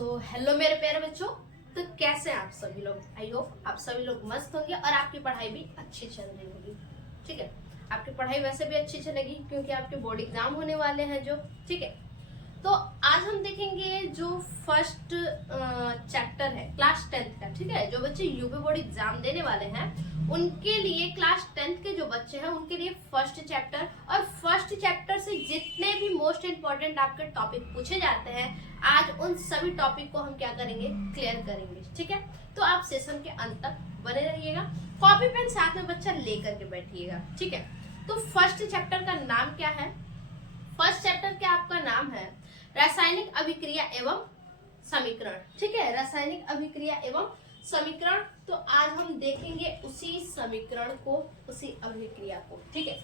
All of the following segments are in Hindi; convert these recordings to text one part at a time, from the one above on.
हेलो मेरे प्यारे बच्चों। तो कैसे हैं आप सभी लोग? आई होप आप सभी लोग मस्त होंगे और आपकी पढ़ाई भी अच्छी चल रही होगी। ठीक है, आपकी पढ़ाई वैसे भी अच्छी चलेगी क्योंकि आपके बोर्ड एग्जाम होने वाले हैं जो। ठीक है, तो आज हम देखेंगे जो फर्स्ट चैप्टर है क्लास 10th का। ठीक है, जो बच्चे यूपी बोर्ड एग्जाम देने वाले हैं उनके लिए, क्लास 10th के जो बच्चे हैं उनके लिए फर्स्ट चैप्टर, और फर्स्ट चैप्टर से जितने भी मोस्ट इंपॉर्टेंट आपके टॉपिक पूछे जाते हैं आज उन सभी टॉपिक को हम क्या करेंगे, क्लियर करेंगे। ठीक है, तो आप सेशन के अंत तक बने रहिएगा, कॉपी पेन साथ में बच्चा लेकर के बैठिएगा। ठीक है, तो फर्स्ट चैप्टर का नाम क्या है? फर्स्ट चैप्टर का आपका नाम है रासायनिक अभिक्रिया एवं समीकरण। ठीक है, रासायनिक अभिक्रिया एवं समीकरण। तो आज हम देखेंगे उसी समीकरण को, उसी अभिक्रिया को। ठीक है,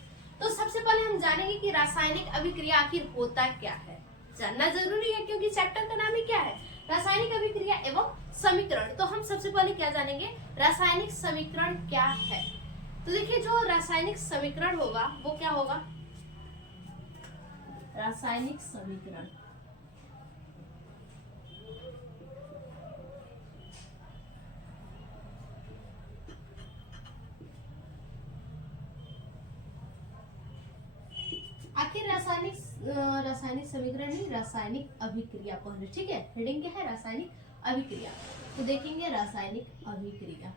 तो सबसे पहले हम जानेंगे कि रासायनिक अभिक्रिया आखिर होता क्या है। जानना जरूरी है क्योंकि चैप्टर का नाम ही क्या है, रासायनिक अभिक्रिया एवं समीकरण। तो हम सबसे पहले क्या जानेंगे, रासायनिक समीकरण क्या है। तो देखिए, जो रासायनिक समीकरण होगा वो क्या होगा, रासायनिक समीकरण। आखिर रासायनिक समीकरण नहीं, रासायनिक अभिक्रिया पहले। ठीक है, हेडिंग क्या है, रासायनिक अभिक्रिया। तो देखेंगे रासायनिक अभिक्रिया।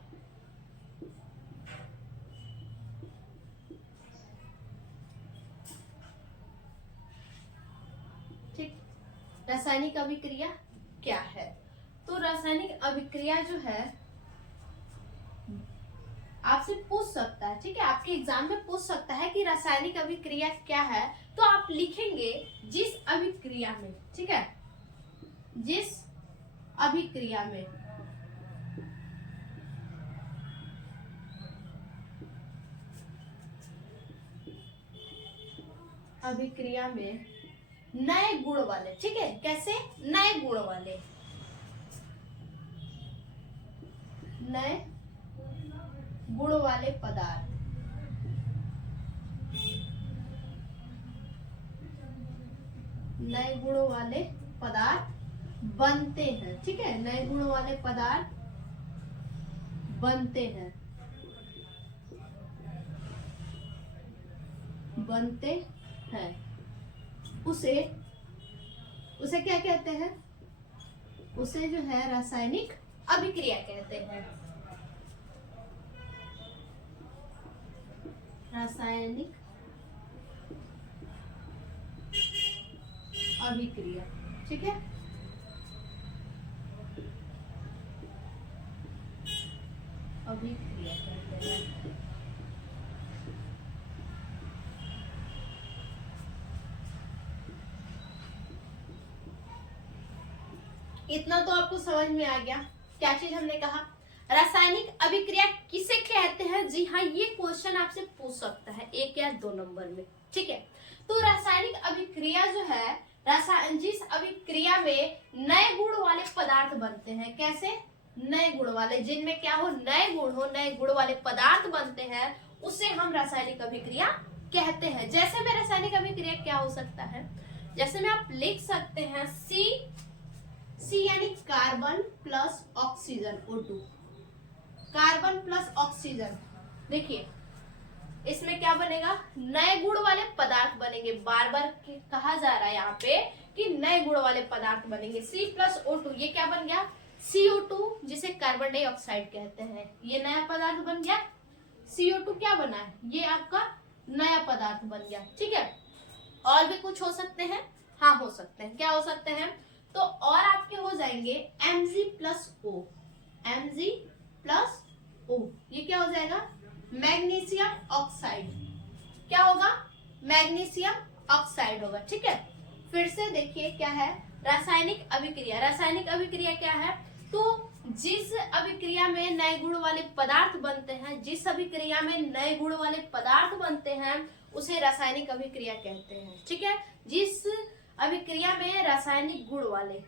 ठीक, रासायनिक अभिक्रिया क्या है? तो रासायनिक अभिक्रिया जो है आपसे पूछ सकता है। ठीक है, आपके एग्जाम में पूछ सकता है कि रासायनिक अभिक्रिया क्या है। तो आप लिखेंगे जिस अभिक्रिया में, ठीक है, जिस अभिक्रिया में नए गुण वाले, ठीक है, कैसे नए गुण वाले, नए गुण वाले पदार्थ नए गुण वाले पदार्थ बनते हैं। ठीक है, नए गुण वाले पदार्थ बनते हैं, उसे क्या कहते हैं, उसे जो है रासायनिक अभिक्रिया कहते हैं। रासायनिक अभिक्रिया। ठीक है, अभिक्रिया कहते हैं। इतना तो आपको समझ में आ गया क्या चीज हमने कहा, रासायनिक अभिक्रिया किसे कहते हैं। जी हाँ, ये क्वेश्चन आपसे पूछ सकता है 1 या 2 नंबर में। ठीक है, तो रासायनिक अभिक्रिया जो है, जिस अभिक्रिया में नए गुण वाले पदार्थ बनते हैं। कैसे नए गुण वाले, जिनमें क्या हो, नए गुण हो, नए गुण वाले पदार्थ बनते हैं, उसे हम रासायनिक अभिक्रिया कहते हैं। जैसे में रासायनिक अभिक्रिया क्या हो सकता है, जैसे में आप लिख सकते हैं सी यानी carbon plus oxygen, O2, carbon plus oxygen. देखिए इसमें क्या बनेगा, नए गुण वाले पदार्थ बनेंगे। बार बार कहा जा रहा है यहाँ पे कि नए गुण वाले पदार्थ बनेंगे। C+O2, ये क्या बन गया, CO2, जिसे कार्बन डाइऑक्साइड कहते हैं। ये नया पदार्थ बन गया। CO2 क्या बना है, ये आपका नया पदार्थ बन गया। ठीक है, और भी कुछ हो सकते हैं, हाँ हो सकते हैं। क्या हो सकते हैं, तो और आपके हो जाएंगे Mg+O, Mg+O, ये क्या हो जाएगा, मैग्नीशियम ऑक्साइड। क्या होगा, मैग्नीशियम ऑक्साइड होगा। ठीक है, फिर से देखिए क्या है, रासायनिक अभिक्रिया। रासायनिक अभिक्रिया क्या है, तो जिस अभिक्रिया में नए गुण वाले पदार्थ बनते हैं, जिस अभिक्रिया में नए गुण वाले पदार्थ बनते हैं उसे रासायनिक अभिक्रिया कहते हैं। ठीक है, जिस अभिक्रिया में रासायनिक गुण वाले,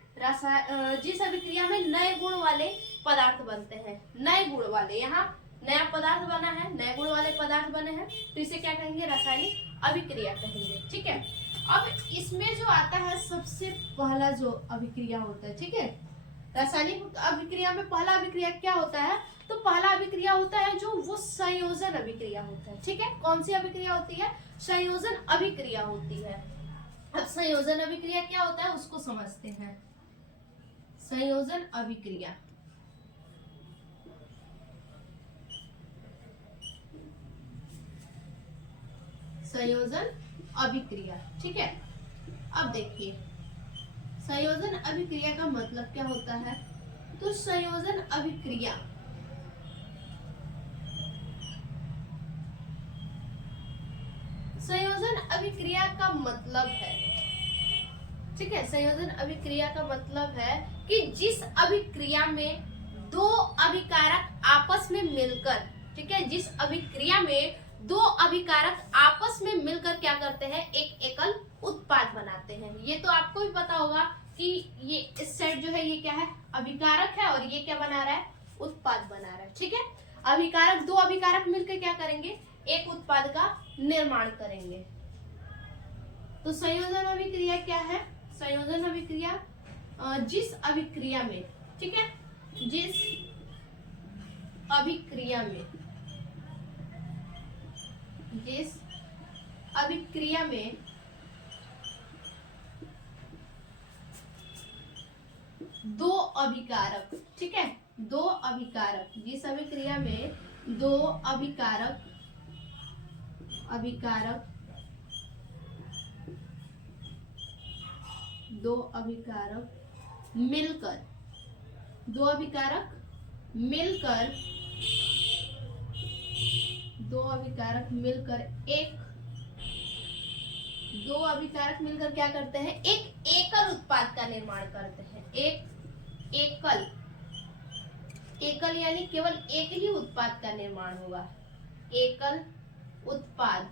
जिस अभिक्रिया में नए गुण वाले पदार्थ बनते हैं, नए गुण वाले, यहाँ नया पदार्थ बना है, नए गुण वाले पदार्थ बने हैं, तो इसे क्या कहेंगे, रासायनिक अभिक्रिया कहेंगे। ठीक है, अब इसमें जो आता है सबसे पहला जो अभिक्रिया होता है, ठीक है, रासायनिक अभिक्रिया में पहला अभिक्रिया क्या होता है? तो पहला अभिक्रिया होता है जो वो संयोजन अभिक्रिया होता है। ठीक है, कौन सी अभिक्रिया होती है? संयोजन अभिक्रिया होती है। अब संयोजन अभिक्रिया क्या होता है उसको समझते हैं। संयोजन अभिक्रिया, संयोजन अभिक्रिया, ठीक है। अब देखिए संयोजन अभिक्रिया का मतलब क्या होता है? तो संयोजन अभिक्रिया का मतलब है, ठीक है, संयोजन अभिक्रिया का मतलब है कि जिस अभिक्रिया में दो अभिकारक आपस में मिलकर, ठीक है, जिस अभिक्रिया में दो अभिकारक आपस में मिलकर क्या करते हैं? एक एकल उत्पाद बनाते हैं। ये तो आपको भी पता होगा कि ये इस साइड जो है ये क्या है? अभिकारक है, और ये क्या बना रहा है? उत्पाद बना रहा है। ठीक है, अभिकारक, दो अभिकारक मिलकर क्या करेंगे? एक उत्पाद का निर्माण करेंगे। तो संयोजन अभिक्रिया क्या है? संयोजन अभिक्रिया जिस अभिक्रिया में, ठीक है, जिस अभिक्रिया में, जिस अभिक्रिया में दो अभिकारक, ठीक है, दो अभिकारक, जिस अभिक्रिया में दो अभिकारक दो अभिकारक मिलकर, दो अभिकारक मिलकर, दो अभिकारक मिलकर एक, दो अभिकारक मिलकर क्या करते हैं? एक एकल उत्पाद का निर्माण करते हैं। एक एकल, एकल यानी केवल एक ही उत्पाद का निर्माण होगा। एकल उत्पाद,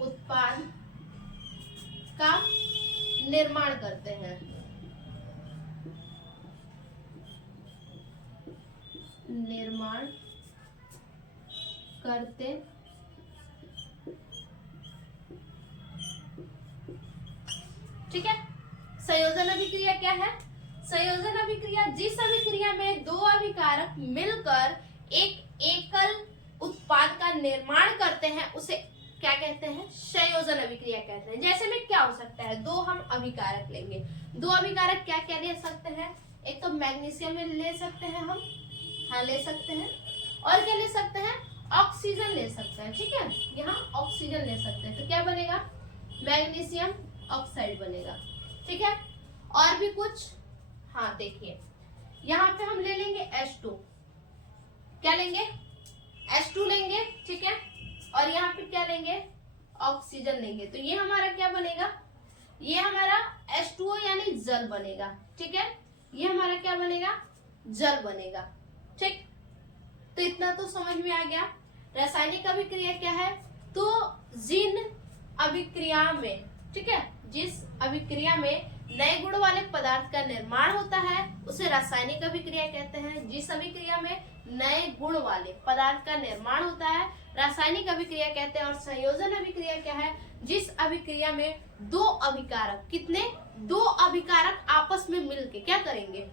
उत्पाद का निर्माण करते हैं, निर्माण करते ठीक है। संयोजन अभिक्रिया क्या है? संयोजन अभिक्रिया जिस अभिक्रिया में दो अभिकारक मिलकर एक एकल उत्पाद का निर्माण करते हैं उसे क्या कहते हैं? संयोजन अभिक्रिया कहते हैं। जैसे में क्या हो सकता है? दो हम अभिकारक लेंगे, दो अभिकारक क्या क्या ले सकते हैं? एक तो मैग्नीशियम ले सकते हैं हम, हाँ ले सकते हैं, और क्या ले सकते हैं? ऑक्सीजन ले सकते हैं। ठीक है, यहाँ ऑक्सीजन ले सकते हैं तो क्या बनेगा? मैग्नीशियम ऑक्साइड बनेगा। ठीक है, और भी कुछ, हाँ देखिए यहाँ पे हम ले लेंगे H2, क्या लेंगे? H2 लेंगे, ठीक है, और यहाँ पे क्या लेंगे? ऑक्सीजन लेंगे। तो ये हमारा क्या बनेगा? ये हमारा H2O यानी जल बनेगा। ठीक है, ये हमारा क्या बनेगा? जल बनेगा। ठीक, तो इतना तो समझ में आ गया। रासायनिक अभिक्रिया क्या है? तो जिन अभिक्रिया में, ठीक है, जिस अभिक्रिया में नए गुण वाले पदार्थ का निर्माण होता है उसे रासायनिक अभिक्रिया कहते हैं। जिस अभिक्रिया में नए गुण वाले पदार्थ का निर्माण होता है रासायनिक अभिक्रिया कहते हैं। और संयोजन अभिक्रिया क्या है? जिस अभिक्रिया में दो अभिकारक, कितने? दो अभिकारक आपस में मिलके क्या करेंगे?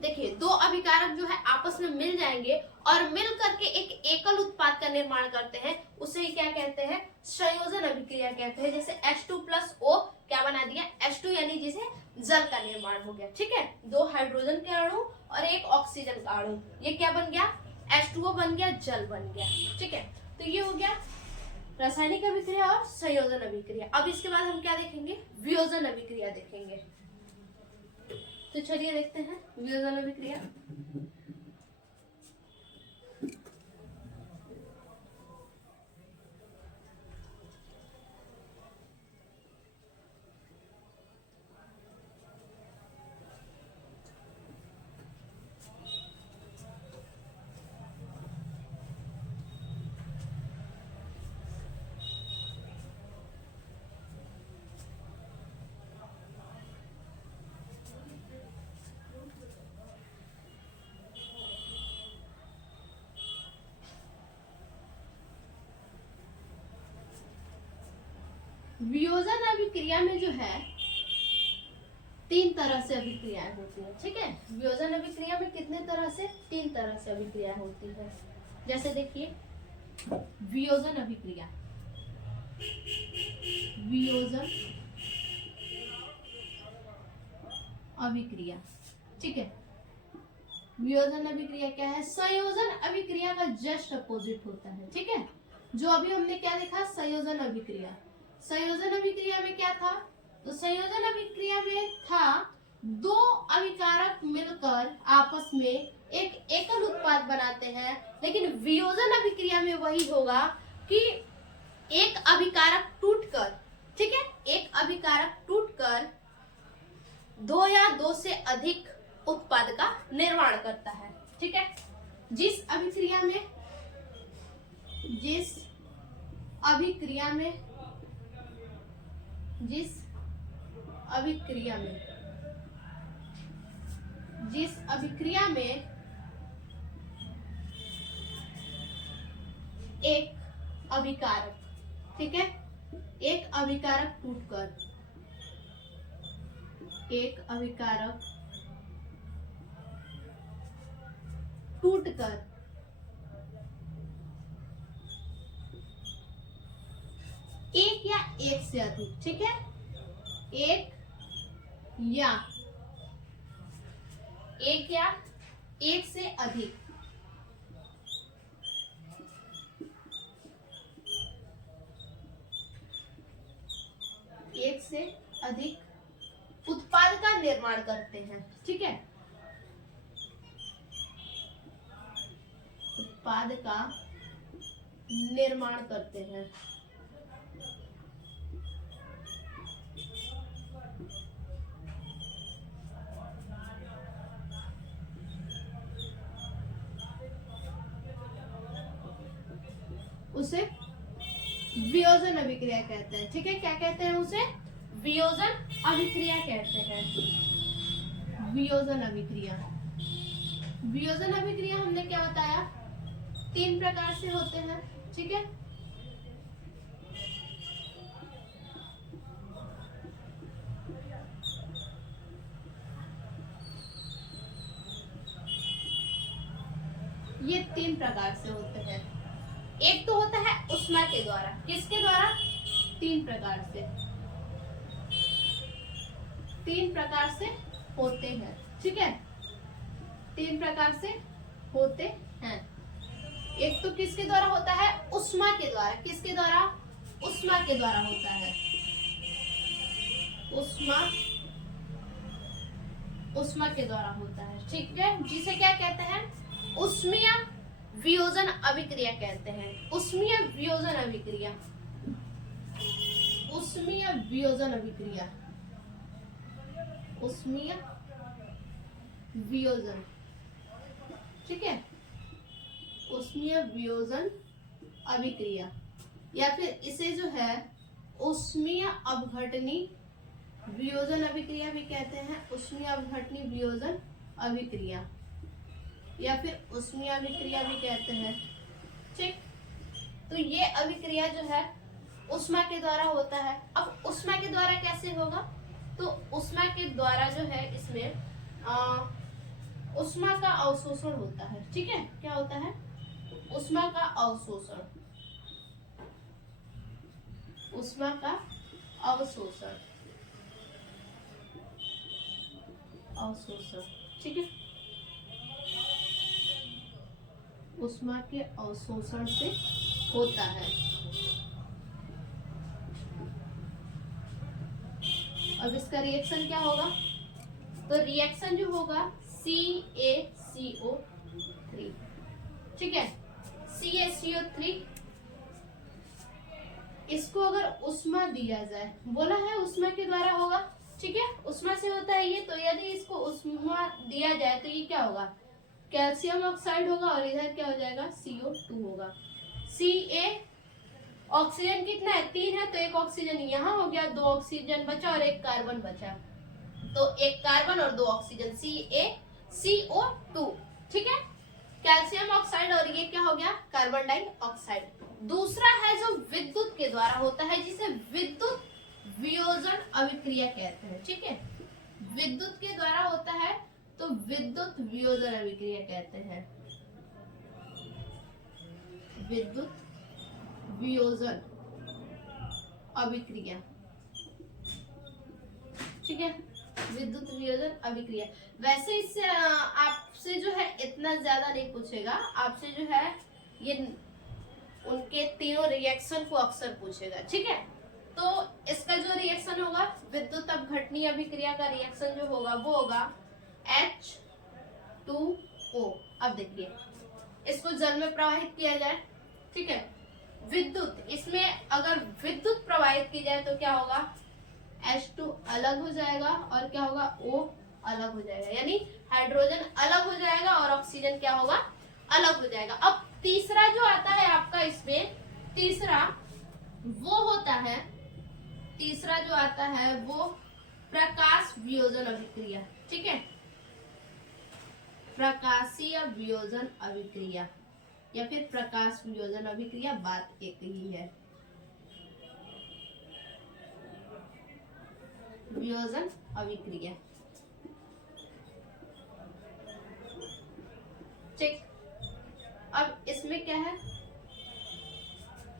देखिए, दो अभिकारक जो है आपस में मिल जाएंगे और मिल करके एक एकल उत्पाद का निर्माण करते हैं, उसे क्या कहते हैं? संयोजन अभिक्रिया कहते हैं। जैसे H2+O क्या बना दिया? H2 यानी जिसे जल का निर्माण हो गया। ठीक है, दो हाइड्रोजन के अणु और एक ऑक्सीजन का अणु, ये क्या बन गया? H2O बन गया, जल बन गया। ठीक है, तो ये हो गया रासायनिक अभिक्रिया और संयोजन अभिक्रिया। अब इसके बाद हम क्या देखेंगे? वियोजन अभिक्रिया देखेंगे। तो चलिए देखते हैं वियोजन अभिक्रिया। वियोजन अभिक्रिया में जो है 3 तरह से अभिक्रियाएं होती है, ठीक है। वियोजन अभिक्रिया में कितने तरह से? 3 तरह से अभिक्रिया होती है। जैसे देखिए वियोजन अभिक्रिया, वियोजन अभिक्रिया, ठीक है। वियोजन अभिक्रिया क्या है? संयोजन अभिक्रिया का जस्ट अपोजिट होता है, ठीक है। जो अभी हमने क्या देखा? संयोजन अभिक्रिया। संयोजन अभिक्रिया में क्या था? तो संयोजन अभिक्रिया में था 2 अभिकारक मिलकर आपस में एक एकल उत्पाद बनाते हैं, लेकिन वियोजन अभिक्रिया में वही होगा कि एक अभिकारक टूटकर, ठीक है, एक अभिकारक टूटकर 2 या 2 से अधिक उत्पाद का निर्माण करता है, ठीक है। जिस अभिक्रिया में जिस अभिक्रिया में एक अभिकारक, ठीक है, एक अभिकारक टूटकर एक या एक से अधिक, ठीक है, एक या एक से अधिक उत्पाद का निर्माण करते हैं, ठीक है, उत्पाद का निर्माण करते हैं। उसे वियोजन अभिक्रिया कहते हैं, ठीक है। क्या कहते हैं उसे? वियोजन अभिक्रिया कहते हैं। वियोजन अभिक्रिया, वियोजन अभिक्रिया हमने क्या बताया? 3 प्रकार से होते हैं, ठीक है। ये 3 प्रकार से होते हैं। एक तो होता है उष्मा के द्वारा। किसके द्वारा? 3 प्रकार से, 3 प्रकार से होते हैं, ठीक है, 3 प्रकार से होते हैं। एक तो किसके द्वारा होता है? उष्मा के द्वारा। किसके द्वारा? उष्मा के द्वारा होता है। उष्मा के द्वारा होता है, ठीक है, जिसे क्या कहते हैं? उष्मीय वियोजन अभिक्रिया कहते हैं। उष्मीय वियोजन अभिक्रिया, उष्मीय वियोजन अभिक्रिया, उष्मीय वियोजन, ठीक है, उष्मीय वियोजन अभिक्रिया, या फिर इसे जो है उष्मीय अपघटनी वियोजन अभिक्रिया भी कहते हैं। उष्मीय अपघटनी वियोजन अभिक्रिया या फिर उष्मीय अभिक्रिया भी कहते हैं, ठीक। तो ये अभिक्रिया जो है उष्मा के द्वारा होता है। अब उष्मा के द्वारा कैसे होगा? तो उष्मा के द्वारा जो है इसमें उष्मा का अवशोषण होता है, ठीक है। क्या होता है? उष्मा का अवशोषण, उष्मा का अवशोषण, ठीक है। उष्मा के अवशोषण से होता है। अब इसका रिएक्शन क्या होगा? तो रिएक्शन जो होगा CaCO3, ठीक है, CaCO3, इसको अगर उष्मा दिया जाए, बोला है उष्मा के द्वारा होगा, ठीक है, उष्मा से होता है ये। तो यदि इसको उष्मा दिया जाए तो ये क्या होगा? कैल्शियम ऑक्साइड होगा और इधर क्या हो जाएगा? CO2 होगा। Ca ऑक्सीजन कितना है? 3 है, तो एक ऑक्सीजन यहाँ हो गया, 2 ऑक्सीजन बचा और एक कार्बन बचा, तो एक कार्बन और 2 ऑक्सीजन, CaCO2, ठीक है, कैल्शियम ऑक्साइड, और ये क्या हो गया? Carbon dioxide. दूसरा है जो विद्युत के द्वारा होता है, जिसे विद्युत वियोजन अभिक्रिया कहते हैं, ठीक है। विद्युत के द्वारा होता है तो विद्युत वियोजन अभिक्रिया कहते हैं, विद्युत वियोजन अभिक्रिया। ठीक है, विद्युत वियोजन अभिक्रिया। वैसे इससे आपसे जो है इतना ज्यादा नहीं पूछेगा, आपसे जो है ये उनके तीनों रिएक्शन को अक्सर पूछेगा। ठीक है, तो इसका जो रिएक्शन होगा विद्युत अपघटनीय अभिक्रिया का रिएक्शन जो होगा वो होगा H2O। अब देखिए इसको जल में प्रवाहित किया जाए, ठीक है, विद्युत इसमें अगर विद्युत प्रवाहित की जाए तो क्या होगा, H2 अलग हो जाएगा और क्या होगा, O अलग हो जाएगा, यानी हाइड्रोजन अलग हो जाएगा और ऑक्सीजन क्या होगा, अलग हो जाएगा। अब तीसरा जो आता है आपका इसमें, तीसरा वो होता है, तीसरा जो आता है वो प्रकाश वियोजन अभिक्रिया। ठीक है, प्रकाशीय वियोजन अभिक्रिया या फिर प्रकाश वियोजन अभिक्रिया, बात एक ही है। वियोजन अभिक्रिया, ठीक। अब इसमें क्या है,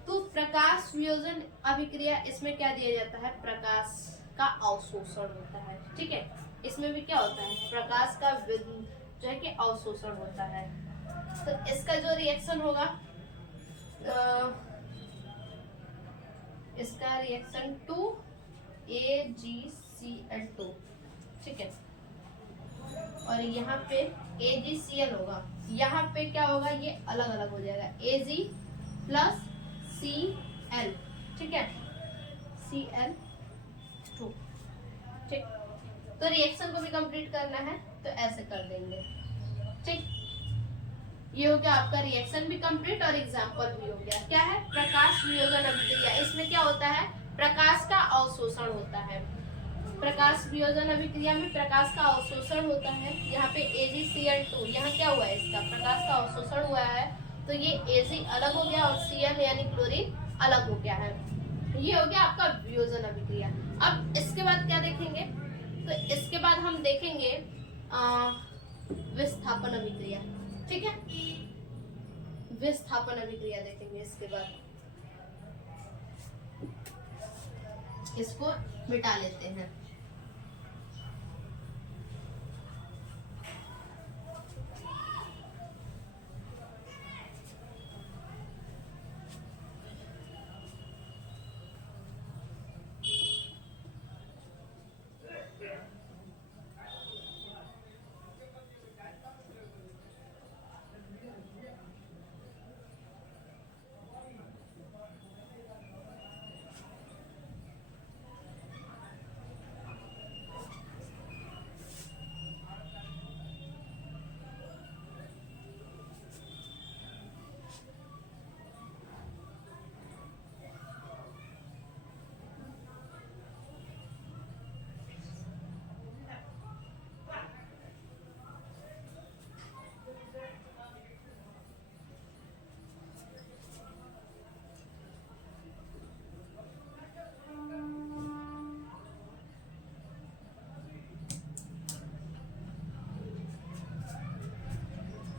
तो प्रकाश वियोजन अभिक्रिया, इसमें क्या दिया जाता है, प्रकाश का अवशोषण होता है। ठीक है, इसमें भी क्या होता है, प्रकाश का जो है कि अवशोषण होता है। तो इसका जो रिएक्शन होगा, इसका रिएक्शन 2AgCl2। ठीक है, और यहाँ पे AgCl होगा, यहाँ पे क्या होगा, ये अलग अलग हो जाएगा, Ag प्लस Cl। ठीक है, Cl2। ठीक, तो रिएक्शन को भी कंप्लीट करना है तो ऐसे कर देंगे। ठीक, ये हो गया आपका रिएक्शन भी कंप्लीट और एग्जाम्पल भी हो गया। क्या है, प्रकाश वियोजन अभिक्रिया। इसमें क्या होता है, प्रकाश का अवशोषण होता है। प्रकाश वियोजन अभिक्रिया में प्रकाश का अवशोषण होता है। यहाँ पे AgCl2, यहाँ क्या हुआ है, इसका प्रकाश का अवशोषण हुआ है, तो ये Ag अलग हो गया और Cl यानी क्लोरीन अलग हो गया है। ये हो गया आपका वियोजन अभिक्रिया। अब इसके बाद क्या देखेंगे, तो इसके बाद हम देखेंगे विस्थापन अभिक्रिया। ठीक है, विस्थापन अभिक्रिया देखेंगे इसके बाद। इसको मिटा लेते हैं।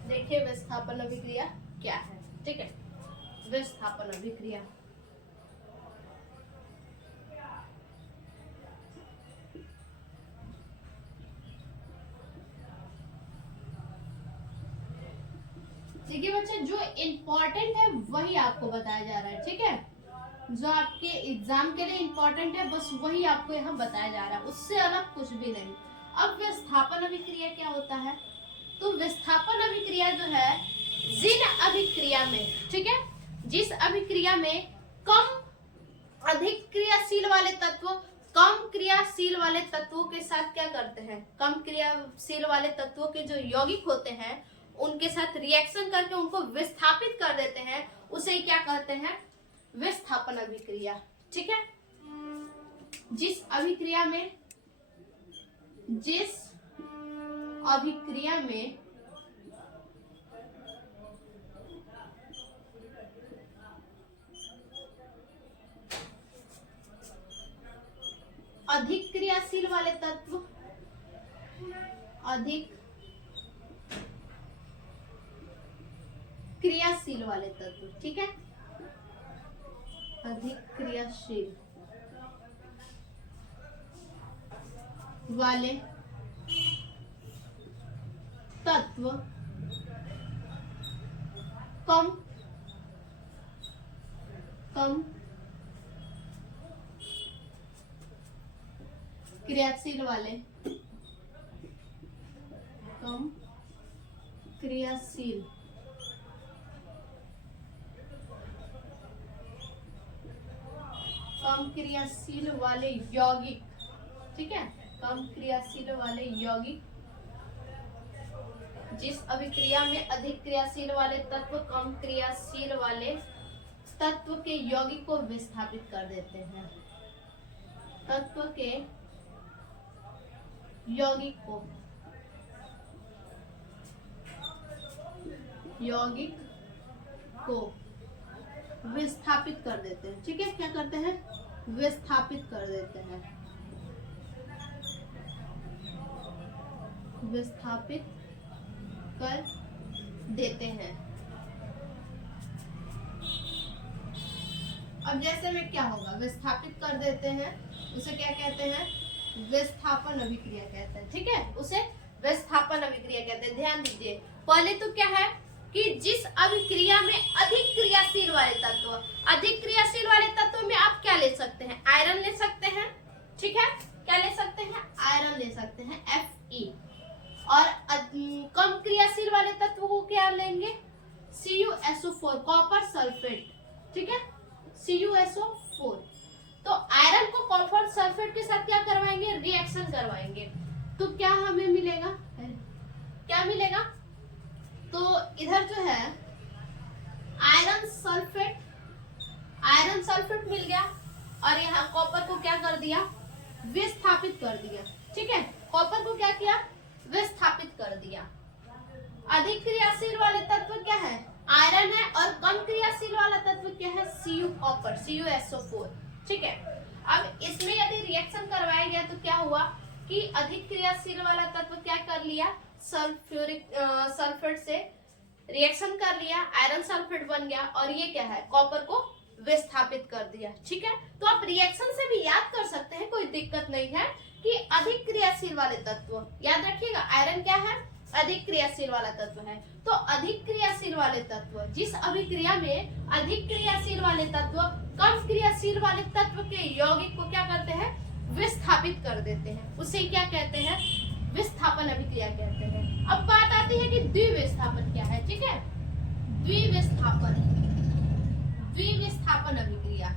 देखिए विस्थापन अभिक्रिया क्या है। ठीक है, विस्थापन अभिक्रिया, देखिए बच्चे जो इम्पोर्टेंट है वही आपको बताया जा रहा है। ठीक है, जो आपके एग्जाम के लिए इम्पोर्टेंट है बस वही आपको यहाँ बताया जा रहा है, उससे अलग कुछ भी नहीं। अब विस्थापन अभिक्रिया क्या होता है, तो विस्थापन अभिक्रिया जो है, जिन अभिक्रिया में, ठीक है, जिस अभिक्रिया में कम अधिक क्रियाशील वाले तत्व कम क्रियाशील वाले तत्वों के साथ क्या करते हैं, कम क्रियाशील वाले तत्वों के जो यौगिक होते हैं उनके साथ रिएक्शन करके उनको विस्थापित कर देते हैं, उसे क्या कहते हैं, विस्थापन अभिक्रिया। ठीक है, जिस अभिक्रिया में अधिक क्रियाशील वाले तत्व अधिक क्रियाशील वाले तत्व, ठीक है, अधिक क्रियाशील वाले तत्व कम क्रियाशील वाले कम क्रियाशील वाले यौगिक, ठीक है, कम क्रियाशील वाले यौगिक, जिस अभिक्रिया में अधिक क्रियाशील वाले तत्व कम क्रियाशील वाले तत्व के यौगिक को विस्थापित कर देते हैं, तत्व के यौगिक को विस्थापित कर देते हैं, ठीक है, क्या करते हैं, विस्थापित कर देते हैं, विस्थापित कर देते हैं। अब जैसे में क्या होगा, विस्थापित कर देते हैं, उसे क्या कहते हैं, विस्थापन अभिक्रिया कहते हैं, ठीक है, उसे विस्थापन अभिक्रिया कहते हैं। ध्यान दीजिए, पहले तो क्या है कि जिस अभिक्रिया में अधिक क्रियाशील वाले तत्व में आप क्या ले सकते हैं, आयरन ले सकते हैं, ठीक है, क्या ले सकते हैं, आयरन ले सकते हैं Fe, और कम क्रियाशील वाले तत्व को क्या लेंगे, CuSO4, कॉपर सल्फेट, ठीक है, CuSO4। तो आयरन को कॉपर सल्फेट के साथ क्या करवाएंगे, रिएक्शन करवाएंगे, तो क्या हमें मिलेगा, क्या मिलेगा, तो इधर जो है आयरन सल्फेट मिल गया, और यहाँ कॉपर को क्या कर दिया, विस्थापित कर दिया, ठीक है, कॉपर को क्या किया, विस्थापित कर दिया। अधिक क्रियाशील वाले तत्व क्या है, आयरन है, और कम क्रियाशील वाला तत्व क्या है, कॉपर, CuSO4, ठीक है। अब इसमें यदि रिएक्शन करवाया गया तो क्या हुआ कि अधिक क्रियाशील वाला तत्व क्या कर लिया, सल्फेट से रिएक्शन कर लिया, आयरन सल्फेट बन गया, और ये क्या है, कॉपर को विस्थापित कर दिया, ठीक है। तो आप रिएक्शन से भी याद कर सकते हैं, कोई दिक्कत नहीं है, कि अधिक क्रियाशील वाले तत्व, याद रखिएगा, आयरन क्या है, अधिक क्रियाशील वाला तत्व है, तो अधिक क्रियाशील वाले तत्व, जिस अभिक्रिया में अधिक क्रियाशील वाले तत्व कम क्रियाशील वाले तत्व के यौगिक को क्या करते हैं, विस्थापित कर देते हैं, उसे क्या कहते हैं, विस्थापन अभिक्रिया कहते हैं। अब बात आती है कि द्विविस्थापन क्या है, ठीक है, द्विविस्थापन अभिक्रिया,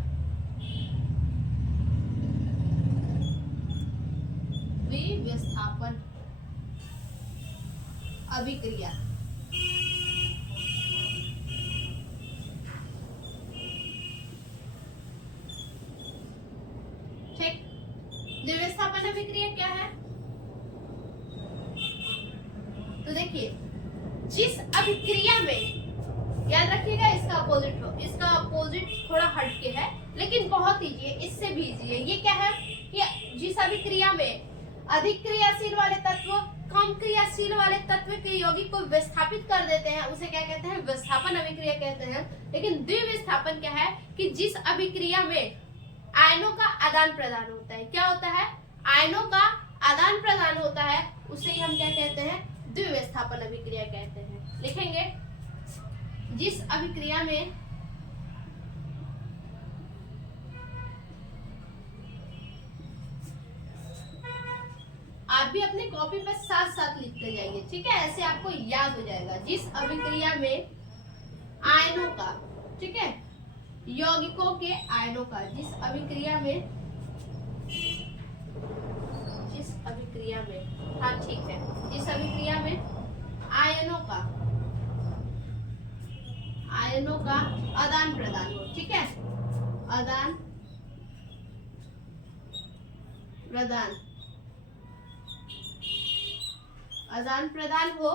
द्विविस्थापन अभिक्रिया, ठीक, द्विविस्थापन अभिक्रिया क्या है, तो देखिए, जिस अभिक्रिया में, याद रखिएगा, इसका अपोजिट थोड़ा हटके है, लेकिन बहुत इजी है, इससे भी इजी है। ये क्या है कि जिस अभिक्रिया में अधिक क्रियाशील वाले तत्व कम क्रियाशील वाले तत्व के यौगिक को विस्थापित कर देते हैं, उसे क्या कहते हैं, विस्थापन अभिक्रिया कहते हैं। लेकिन द्विविस्थापन क्या है कि जिस अभिक्रिया में आयनों का आदान प्रदान होता है, क्या होता है, आयनों का आदान प्रदान होता है, उसे ही हम क्या कहते हैं, द्विविस्थापन अभिक्रिया कहते हैं। लिखेंगे, जिस अभिक्रिया में आप भी अपने कॉपी पर साथ साथ लिखते जाइए, ठीक है, ऐसे आपको याद हो जाएगा। जिस अभिक्रिया में आयनों का, ठीक है, यौगिकों के आयनों का, जिस अभिक्रिया में, हाँ ठीक है, जिस अभिक्रिया में आयनों का आदान प्रदान हो, ठीक है, आदान प्रदान हो,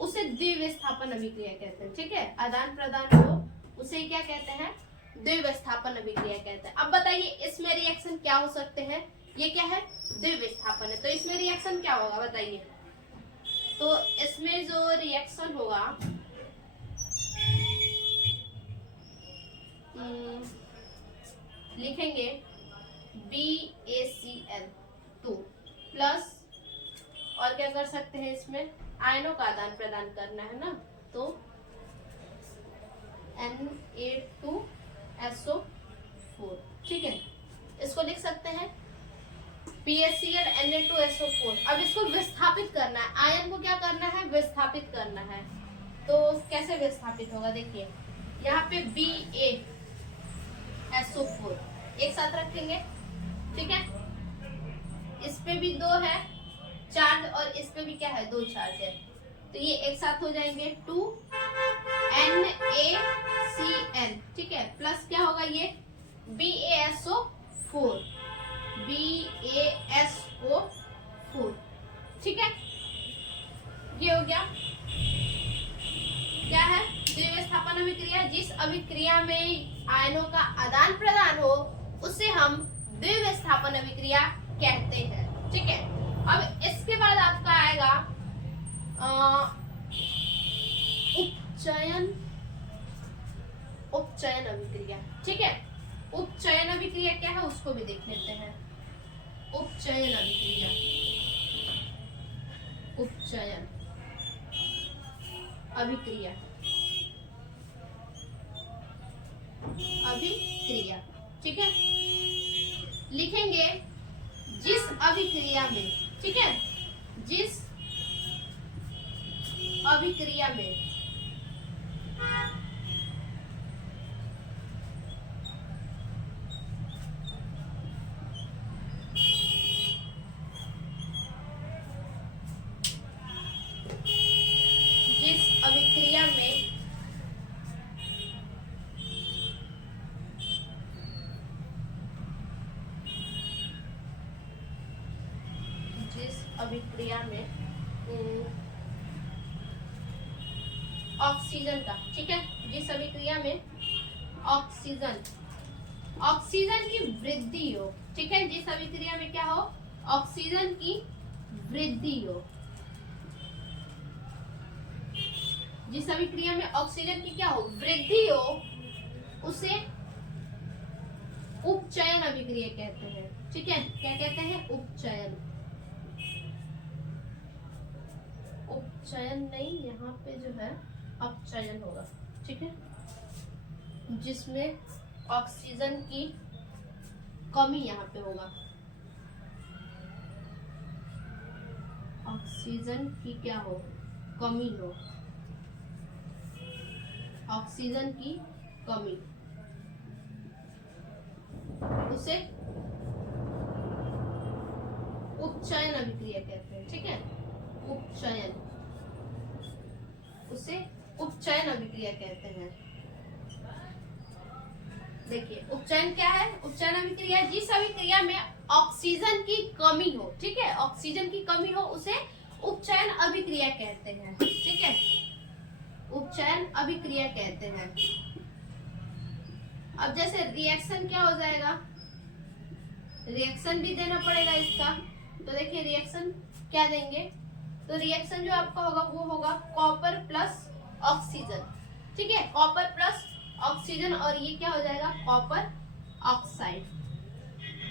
उसे द्विविस्थापन अभिक्रिया कहते हैं, ठीक है, आदान प्रदान हो, उसे क्या कहते हैं, द्विविस्थापन अभिक्रिया कहते हैं। अब बताइए, इसमें रिएक्शन क्या हो सकते हैं, ये क्या है, द्विविस्थापन है। तो इसमें रिएक्शन क्या होगा बताइए। तो इसमें जो रिएक्शन होगा लिखेंगे BaCl2 प्लस, और क्या कर सकते हैं, इसमें आयनों का आदान प्रदान करना है ना, तो Na2SO4, ठीक है। इसको लिख सकते हैं BaCl Na2SO4। अब इसको विस्थापित करना है, आयन को क्या करना है, विस्थापित करना है। तो कैसे विस्थापित होगा, देखिए यहाँ पे BaSO4 एक साथ रखेंगे, ठीक है। इस पे भी 2 है चार्ज और इस पे भी क्या है, 2 चार्ज है, तो ये एक साथ हो जाएंगे 2NaCl, ठीक है। प्लस क्या होगा, ये BaSO4, ठीक है। ये हो गया, क्या है, द्विविस्थापन अभिक्रिया। जिस अभिक्रिया में आयनों का आदान प्रदान हो उसे हम द्विविस्थापन अभिक्रिया कहते हैं, ठीक है। अब इसके बाद आपका आएगा उपचयन अभिक्रिया, ठीक है। उपचयन अभिक्रिया क्या है उसको भी देख लेते हैं। उपचयन अभिक्रिया, उपचयन अभिक्रिया, अभिक्रिया, ठीक है। लिखेंगे जिस अभिक्रिया में, ठीक है, जिस अभिक्रिया में अभिक्रिया में ऑक्सीजन का, ठीक है, जिस अभिक्रिया में ऑक्सीजन की वृद्धि हो, ठीक है, जिस अभिक्रिया में क्या हो, ऑक्सीजन की वृद्धि हो, जिस अभिक्रिया में ऑक्सीजन की क्या हो, वृद्धि हो, उसे उपचयन अभिक्रिया कहते हैं, ठीक है। क्या कहते हैं, उपचयन, उपचयन नहीं, यहाँ पे जो है अपचयन होगा, ठीक है, जिसमें ऑक्सीजन की कमी यहाँ पे होगा, ऑक्सीजन की क्या हो, कमी हो, ऑक्सीजन की कमी, उसे उपचयन अभिक्रिया कहते हैं, ठीक है। उपचयन, उसे उपचयन अभिक्रिया कहते हैं। देखिए उपचयन क्या है, उपचयन अभिक्रिया जिस अभिक्रिया में ऑक्सीजन की कमी हो, ठीक है, ऑक्सीजन की कमी हो उसे उपचयन अभिक्रिया कहते हैं, ठीक है, उपचयन अभिक्रिया कहते हैं। अब जैसे रिएक्शन क्या हो जाएगा, रिएक्शन भी देना पड़ेगा इसका। तो देखिए रिएक्शन क्या देंगे, तो रिएक्शन जो आपका होगा वो होगा कॉपर प्लस ऑक्सीजन, ठीक है, कॉपर प्लस ऑक्सीजन, और ये क्या हो जाएगा, कॉपर ऑक्साइड,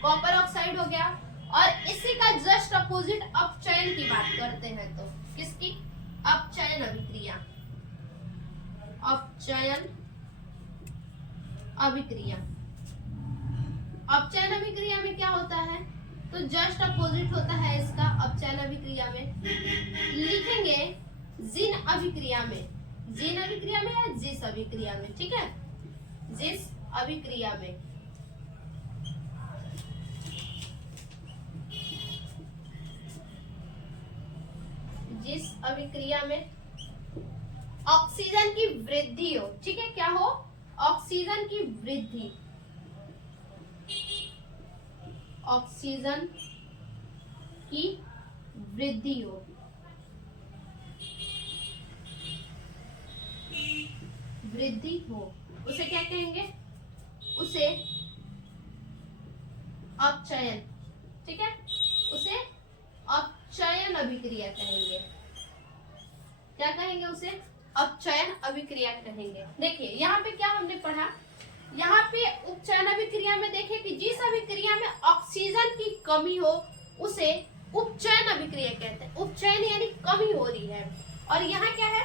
कॉपर ऑक्साइड हो गया। और इसी का जस्ट अपोजिट अपचयन की बात करते हैं, तो किसकी, अपचयन अभिक्रिया, अपचयन अभिक्रिया, अपचयन अभिक्रिया में क्या होता है, तो जस्ट अपोजिट होता है इसका अपचयन अभिक्रिया में। लिखेंगे जिन अभिक्रिया में, जिन अभिक्रिया में या जिस अभिक्रिया में, ठीक है, जिस अभिक्रिया में जिस अभिक्रिया में ऑक्सीजन की वृद्धि हो, ठीक है, क्या हो, ऑक्सीजन की वृद्धि, ऑक्सीजन की वृद्धि हो, वृद्धि हो, उसे क्या कहेंगे, उसे अपचयन, ठीक है, उसे अपचयन अभिक्रिया कहेंगे। क्या कहेंगे उसे? अपचयन अभिक्रिया कहेंगे। देखिए यहाँ पे क्या हमने पढ़ा, यहाँ पे उपचयन अभिक्रिया में देखिए कि जिस अभिक्रिया में ऑक्सीजन की कमी हो उसे उपचयन अभिक्रिया कहते हैं। उपचयन यानी कमी हो रही है। और यहाँ क्या है,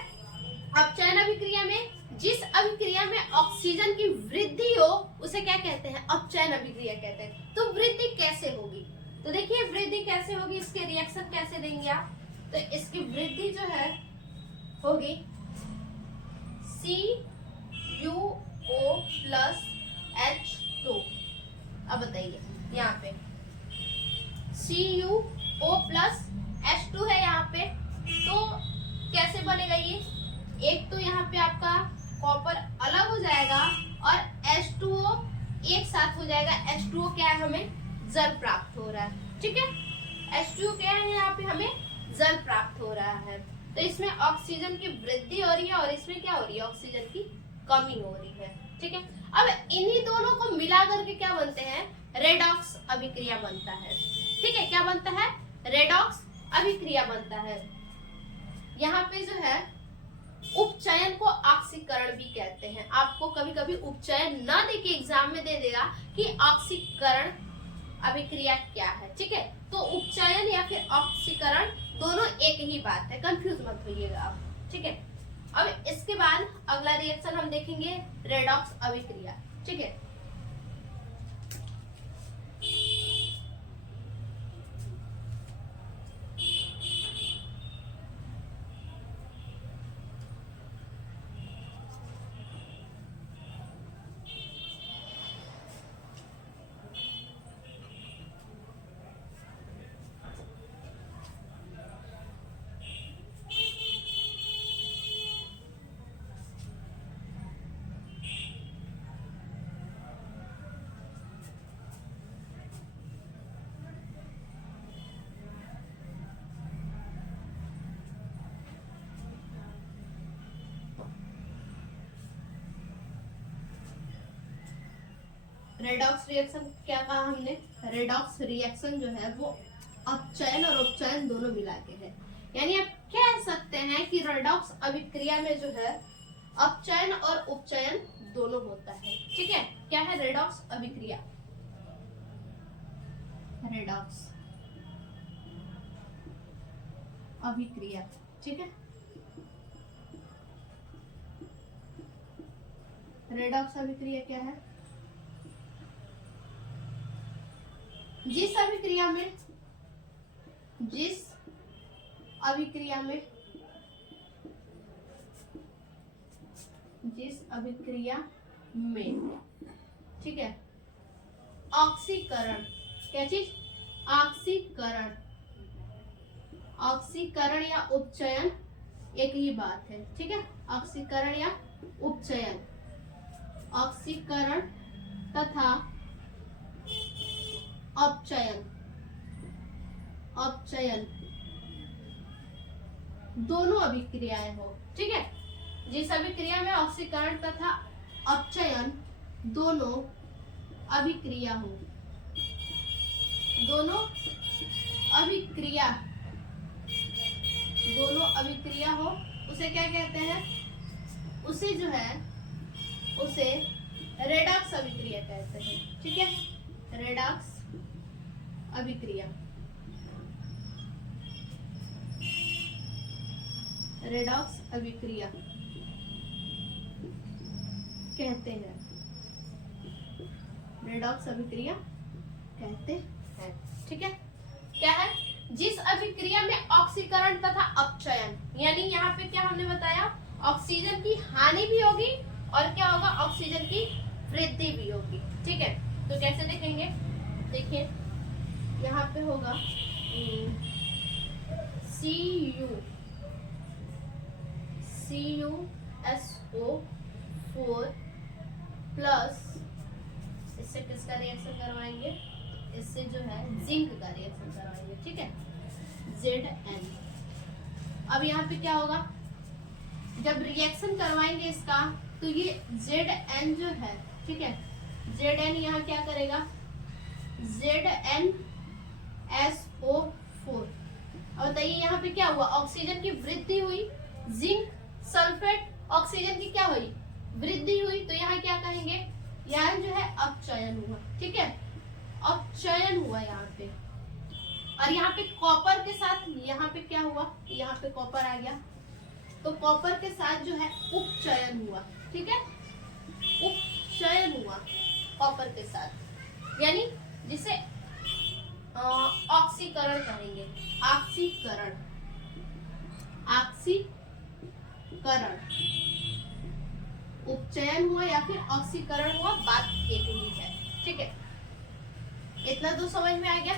अपचयन अभिक्रिया में जिस अभिक्रिया में ऑक्सीजन की वृद्धि हो उसे क्या कहते हैं? अपचयन अभिक्रिया कहते हैं। तो वृद्धि कैसे होगी? तो देखिए वृद्धि कैसे होगी, इसके रिएक्शन कैसे देंगे आप? तो इसकी वृद्धि जो है होगी CuO प्लस H2। अब बताइए यहाँ पे CuO प्लस H2 है यहाँ पे, तो कैसे बनेगा ये? एक तो यहाँ पे आपका कॉपर अलग हो जाएगा और H2O एक साथ हो जाएगा। H2O क्या है? हमें जल प्राप्त हो रहा है। ठीक है, H2O क्या है? यहाँ पे हमें जल प्राप्त हो रहा है। तो इसमें ऑक्सीजन की वृद्धि हो रही है और इसमें क्या हो रही है? ऑक्सीजन की कमी हो रही है। ठीक है, अब इन्हीं दोनों को मिला करके क्या बनते हैं? रेडॉक्स अभिक्रिया बनता है। ठीक है, क्या बनता है? रेडॉक्स अभिक्रिया बनता है। यहाँ पे जो है उपचयन को ऑक्सीकरण भी कहते हैं। आपको कभी कभी उपचयन ना देके एग्जाम में दे देगा कि ऑक्सीकरण अभिक्रिया क्या है। ठीक है, तो उपचयन या फिर ऑक्सीकरण दोनों एक ही बात है, कंफ्यूज मत होइएगा आप। ठीक है, अब इसके बाद अगला रिएक्शन हम देखेंगे रेडॉक्स अभिक्रिया। ठीक है, रेडॉक्स रिएक्शन क्या कहा हमने? रेडॉक्स रिएक्शन जो है वो अपचयन और उपचयन दोनों मिला के है। यानी आप कह सकते हैं कि रेडॉक्स अभिक्रिया में जो है अपचयन और उपचयन दोनों होता है। ठीक है, क्या है? रेडॉक्स अभिक्रिया, रेडॉक्स अभिक्रिया। ठीक है, रेडॉक्स अभिक्रिया क्या है? जिस अभिक्रिया में ठीक है ऑक्सीकरण, क्या चीज? ऑक्सीकरण या उपचयन एक ही बात है। ठीक है, ऑक्सीकरण या उपचयन, ऑक्सीकरण तथा अपचयन दोनों अभिक्रियाएं हो। ठीक है, जिस अभिक्रिया में ऑक्सीकरण तथा अपचयन दोनों अभिक्रिया हो, दोनों अभिक्रिया हो, उसे क्या कहते हैं? उसे जो है उसे रेडॉक्स अभिक्रिया कहते हैं। ठीक है, रेडॉक्स अभिक्रिया, रेडॉक्स अभिक्रिया कहते हैं, रेडॉक्स अभिक्रिया कहते हैं। ठीक है, क्या है? जिस अभिक्रिया में ऑक्सीकरण तथा अपचयन, यानी यहाँ पे क्या हमने बताया? ऑक्सीजन की हानि भी होगी और क्या होगा? ऑक्सीजन की वृद्धि भी होगी। ठीक है, तो कैसे देखेंगे? देखिए यहाँ पे होगा CuSO4 प्लस, इससे किसका रिएक्शन करवाएंगे? इससे जो है जिंक का रिएक्शन करवाएंगे। ठीक है, Zn। अब यहाँ पे क्या होगा? जब रिएक्शन करवाएंगे इसका तो ये Zn जो है, ठीक है, Zn यहाँ क्या करेगा? Zn SO4। अब बताइए यहाँ पे क्या हुआ, ऑक्सीजन की वृद्धि हुई, जिंक सल्फेट ऑक्सीजन की क्या हुई, वृद्धि हुई, तो यहाँ क्या कहेंगे, यहाँ जो है अपचयन हुआ। ठीक है, अपचयन हुआ यहाँ पे। और यहाँ पे कॉपर के साथ यहाँ पे क्या हुआ, यहाँ पे कॉपर आ गया, तो कॉपर के साथ जो है उपचयन हुआ। ठीक है, उपचयन हुआ कॉपर के साथ, यानी जिसे ऑक्सीकरण कहेंगे, ऑक्सीकरण, ऑक्सीकरण, उपचयन हुआ या फिर ऑक्सीकरण हुआ, बात एक ही है। ठीक है, इतना तो समझ में आ गया।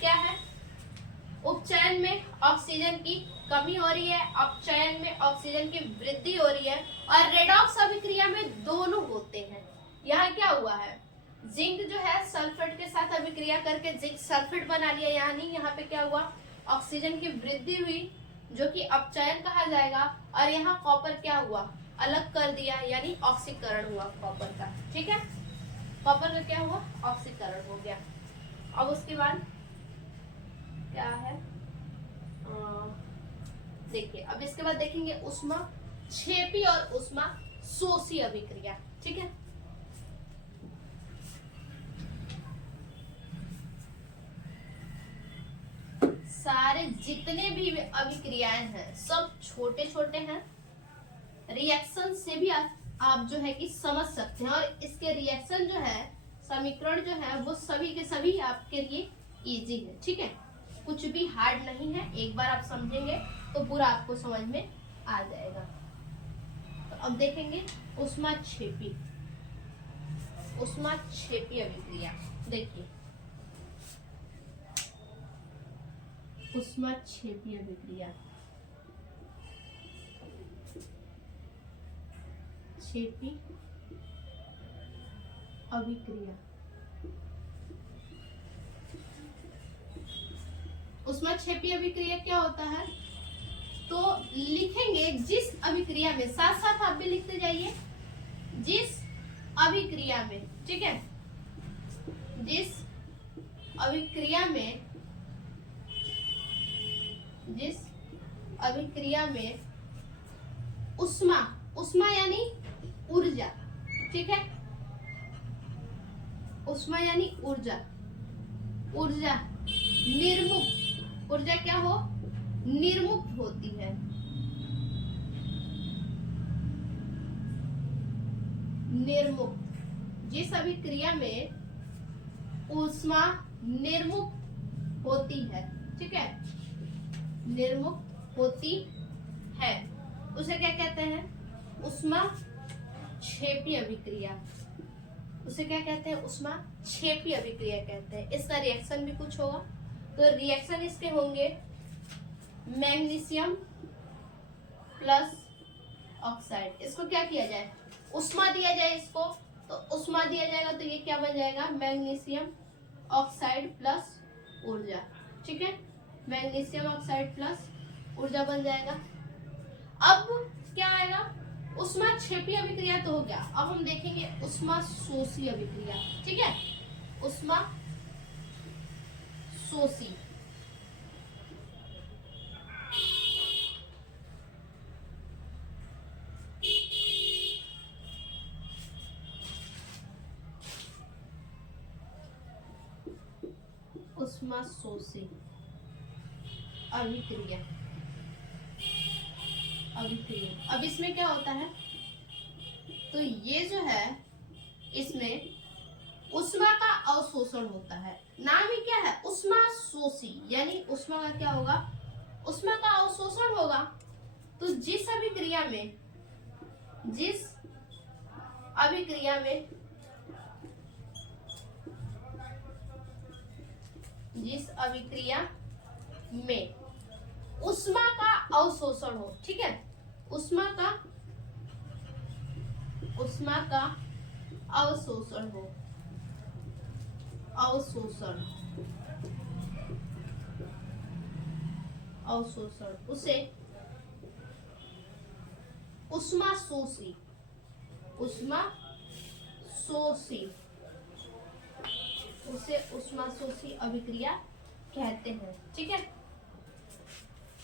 क्या है, उपचयन में ऑक्सीजन की कमी हो रही है, अपचयन में ऑक्सीजन की वृद्धि हो रही है, और रेडॉक्स अभिक्रिया में दोनों होते हैं। यहाँ क्या हुआ है, जिंक जो है सल्फेट के साथ अभिक्रिया करके जिंक सल्फेट बना लिया, यानी यहाँ पे क्या हुआ, ऑक्सीजन की वृद्धि हुई जो कि अपचयन कहा जाएगा, और यहाँ कॉपर क्या हुआ, अलग कर दिया, यानी ऑक्सीकरण हुआ कॉपर का। ठीक है, कॉपर का क्या हुआ, ऑक्सीकरण हो गया। अब उसके बाद क्या है, देखिए अब इसके बाद देखेंगे उष्मा क्षेपी और उष्मा शोषी अभिक्रिया। ठीक है, सारे जितने भी अभिक्रियाएं हैं सब छोटे छोटे हैं, रिएक्शन से भी आप जो है कि समझ सकते हैं, और इसके रिएक्शन जो है, समीकरण जो है वो सभी के सभी आपके लिए इजी है। ठीक है, कुछ भी हार्ड नहीं है, एक बार आप समझेंगे तो पूरा आपको समझ में आ जाएगा। तो अब देखेंगे उष्माक्षेपी, उष्माक्षेपी अभिक्रिया। देखिए उष्माक्षेपी अभिक्रिया, क्षेपी अभिक्रिया, उष्माक्षेपी अभिक्रिया क्या होता है, तो लिखेंगे जिस अभिक्रिया में, साथ साथ आप भी लिखते जाइए, जिस अभिक्रिया में, ठीक है, जिस अभिक्रिया में, जिस अभिक्रिया में उष्मा, उष्मा यानी ऊर्जा, ठीक है, उष्मा यानी ऊर्जा, ऊर्जा निर्मुक्त, ऊर्जा क्या हो, निर्मुक्त होती है, निर्मुक्त, जिस अभिक्रिया में ऊष्मा निर्मुक्त होती है, ठीक है, निर्मुक्त होती है, उसे क्या कहते हैं, उष्माक्षेपी अभिक्रिया, उसे क्या कहते हैं, उष्माक्षेपी अभिक्रिया कहते हैं। इसका रिएक्शन भी कुछ होगा, तो रिएक्शन इसके होंगे मैग्नीशियम प्लस ऑक्साइड। इसको क्या किया जाए, उष्मा दिया जाए इसको, तो उष्मा दिया जाएगा तो ये क्या बन जाएगा, मैग्नीशियम ऑक्साइड प्लस ऊर्जा। ठीक है, मैग्नीशियम ऑक्साइड प्लस ऊर्जा बन जाएगा। अब क्या आएगा, उष्माक्षेपी अभिक्रिया तो हो गया, अब हम देखेंगे उष्मा शोषी अभिक्रिया। ठीक है, उष्मा शोषी, उष्मा शोषी अभिक्रिया, अभिक्रिया। अब इसमें क्या होता है, तो ये जो है इसमें उष्मा का अवशोषण होता है, नाम ही क्या है, उष्मा शोषी, यानी उष्मा का क्या होगा, उष्मा का अवशोषण होगा। तो जिस अभिक्रिया में, जिस अभिक्रिया में, जिस अभिक्रिया में उष्मा का अवशोषण हो, ठीक है, उष्मा का अवशोषण हो, अवशोषण, अवशोषण, उसे उष्मा शोषी, उष्मा शोषी, उसे उष्मा शोषी अभिक्रिया कहते हैं। ठीक है,